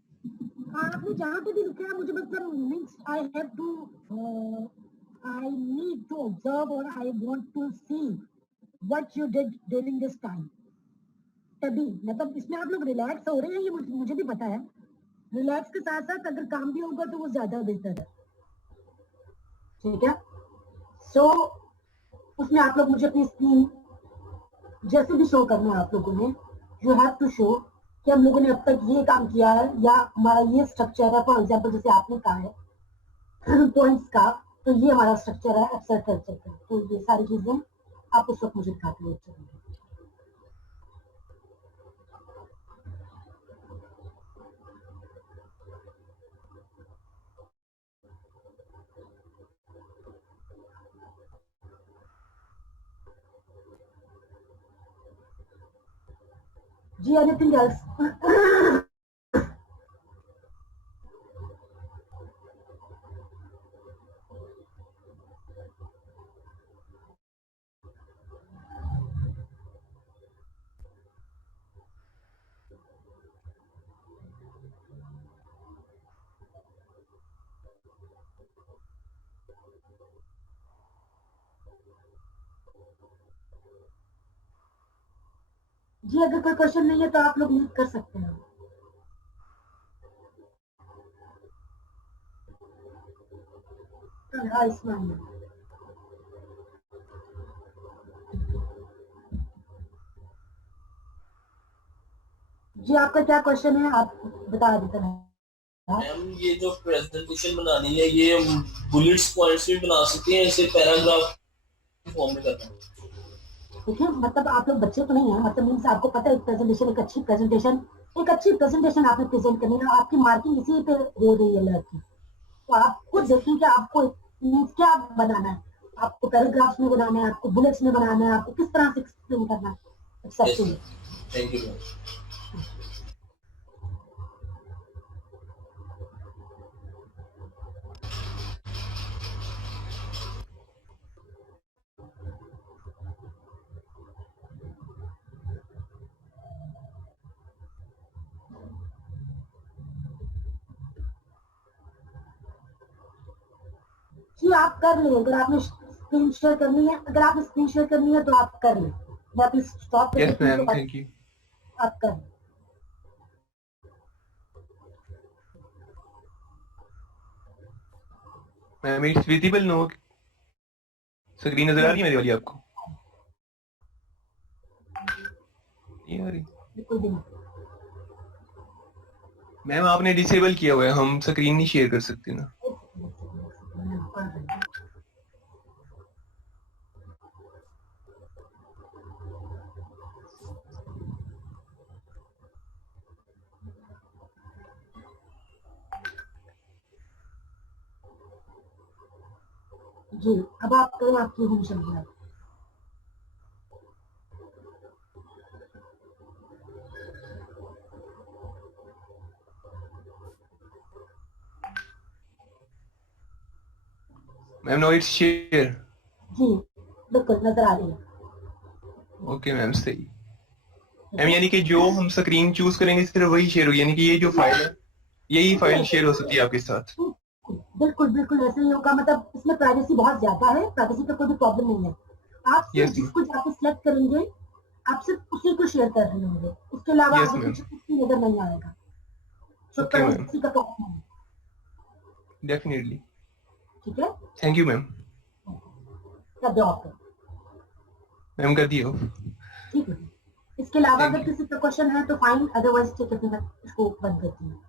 आपने जहाँ पे भी लिखा है मुझे मतलब means I have to I need to observe और I want to see what you did during this time, तभी मतलब इसमें आप लोग रिलैक्स हो रहे हैं, ये मुझे भी पता है। रिलैक्स के साथ साथ अगर काम भी होगा तो वो ज्यादा बेहतर है, ठीक है। सो उसमें आप लोग मुझे अपनी स्क्रीन जैसे भी शो करना है आप लोगों ने, यू हैव टू शो कि हम लोगों ने अब तक ये काम किया है या हमारा ये स्ट्रक्चर है। फॉर एग्जांपल जैसे आपने कहा है पॉइंट्स का, तो ये हमारा स्ट्रक्चर है एक्सेट्रा एक्सेट्रा, तो ये सारी चीजें आप उस वक्त मुझे दिखाते हुए चलेंगे। जी एनीथिंग एल्स? जी अगर कोई क्वेश्चन नहीं है तो आप लोग म्यूट कर सकते हैं। हाँ इस्माइल, जी आपका क्या क्वेश्चन है आप बता देते हैं। मैम ये जो प्रेजेंटेशन बनानी है ये हम बुलेट्स पॉइंट्स भी बना सकते हैं, ऐसे पैराग्राफ फॉर्म में करना है। देखिए मतलब आप लोग बच्चे तो नहीं है, मतलब मीन्स आपको पता है एक प्रेजेंटेशन एक अच्छी प्रेजेंटेशन आपने प्रेजेंट करनी है, आपकी मार्किंग इसी पे हो रही है लड़की, तो आप खुद देखें कि आपको मीन्स क्या बनाना है, आपको पैराग्राफ्स में बनाना है, आपको बुलेट्स में बनाना है, आपको किस तरह से एक्सप्लेन करना है सब चीजें। Thank you ma'am. जी आप कर लें, अगर आपने स्क्रीन शेयर करनी है, अगर आपने स्क्रीन शेयर करनी है तो आप कर लें, मैं अपनी स्टॉप कर यस देती हूँ मैम, तो थैंक यू। आप कर लें। Ma'am it's visible no? Screen नजर आ रही है मेरी वाली आपको? ये आ रही? बिल्कुल भी नहीं। मैम आपने डिसेबल किया हुआ है, हम स्क्रीन नहीं शेयर कर सकते ना। जी अब आप करें, आपकी होम चल रहा है। Ma'am no it's share. जी बिल्कुल नजर आ रही है। ओके मैम सही। मैम यानी कि जो हम स्क्रीन चूज करेंगे सिर्फ वही शेयर होगी, यानी कि ये जो फाइल है यही फाइल शेयर हो सकती है आपके साथ? बिल्कुल बिल्कुल ऐसे ही होगा, मतलब इसमें प्राइवेसी बहुत ज्यादा है, प्राइवेसी का कोई भी प्रॉब्लम नहीं है। आप सिर्फ Yes, जिसको जाके सिलेक्ट करेंगे आप सिर्फ उसी को शेयर कर रहे होंगे, उसके अलावा Yes, आगे ma'am. कुछ उसकी नजर नहीं आएगा, तो Okay, ma'am. प्राइवेसी का प्रॉब्लम है। डेफिनेटली। ठीक है, थैंक यू मैम। कर दो आप। मैम कर दियो। ठीक है, इसके अलावा Thank अगर you. किसी का क्वेश्चन है तो फाइन, अदरवाइज ठीक है, फिर मैं इसको बंद करती हूँ।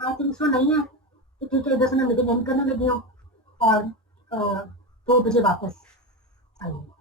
आई थिंक सो नहीं है तो ठीक है, इधर से मैं मीटिंग एंड करने लगी हूँ और 2 बजे वापस आइए।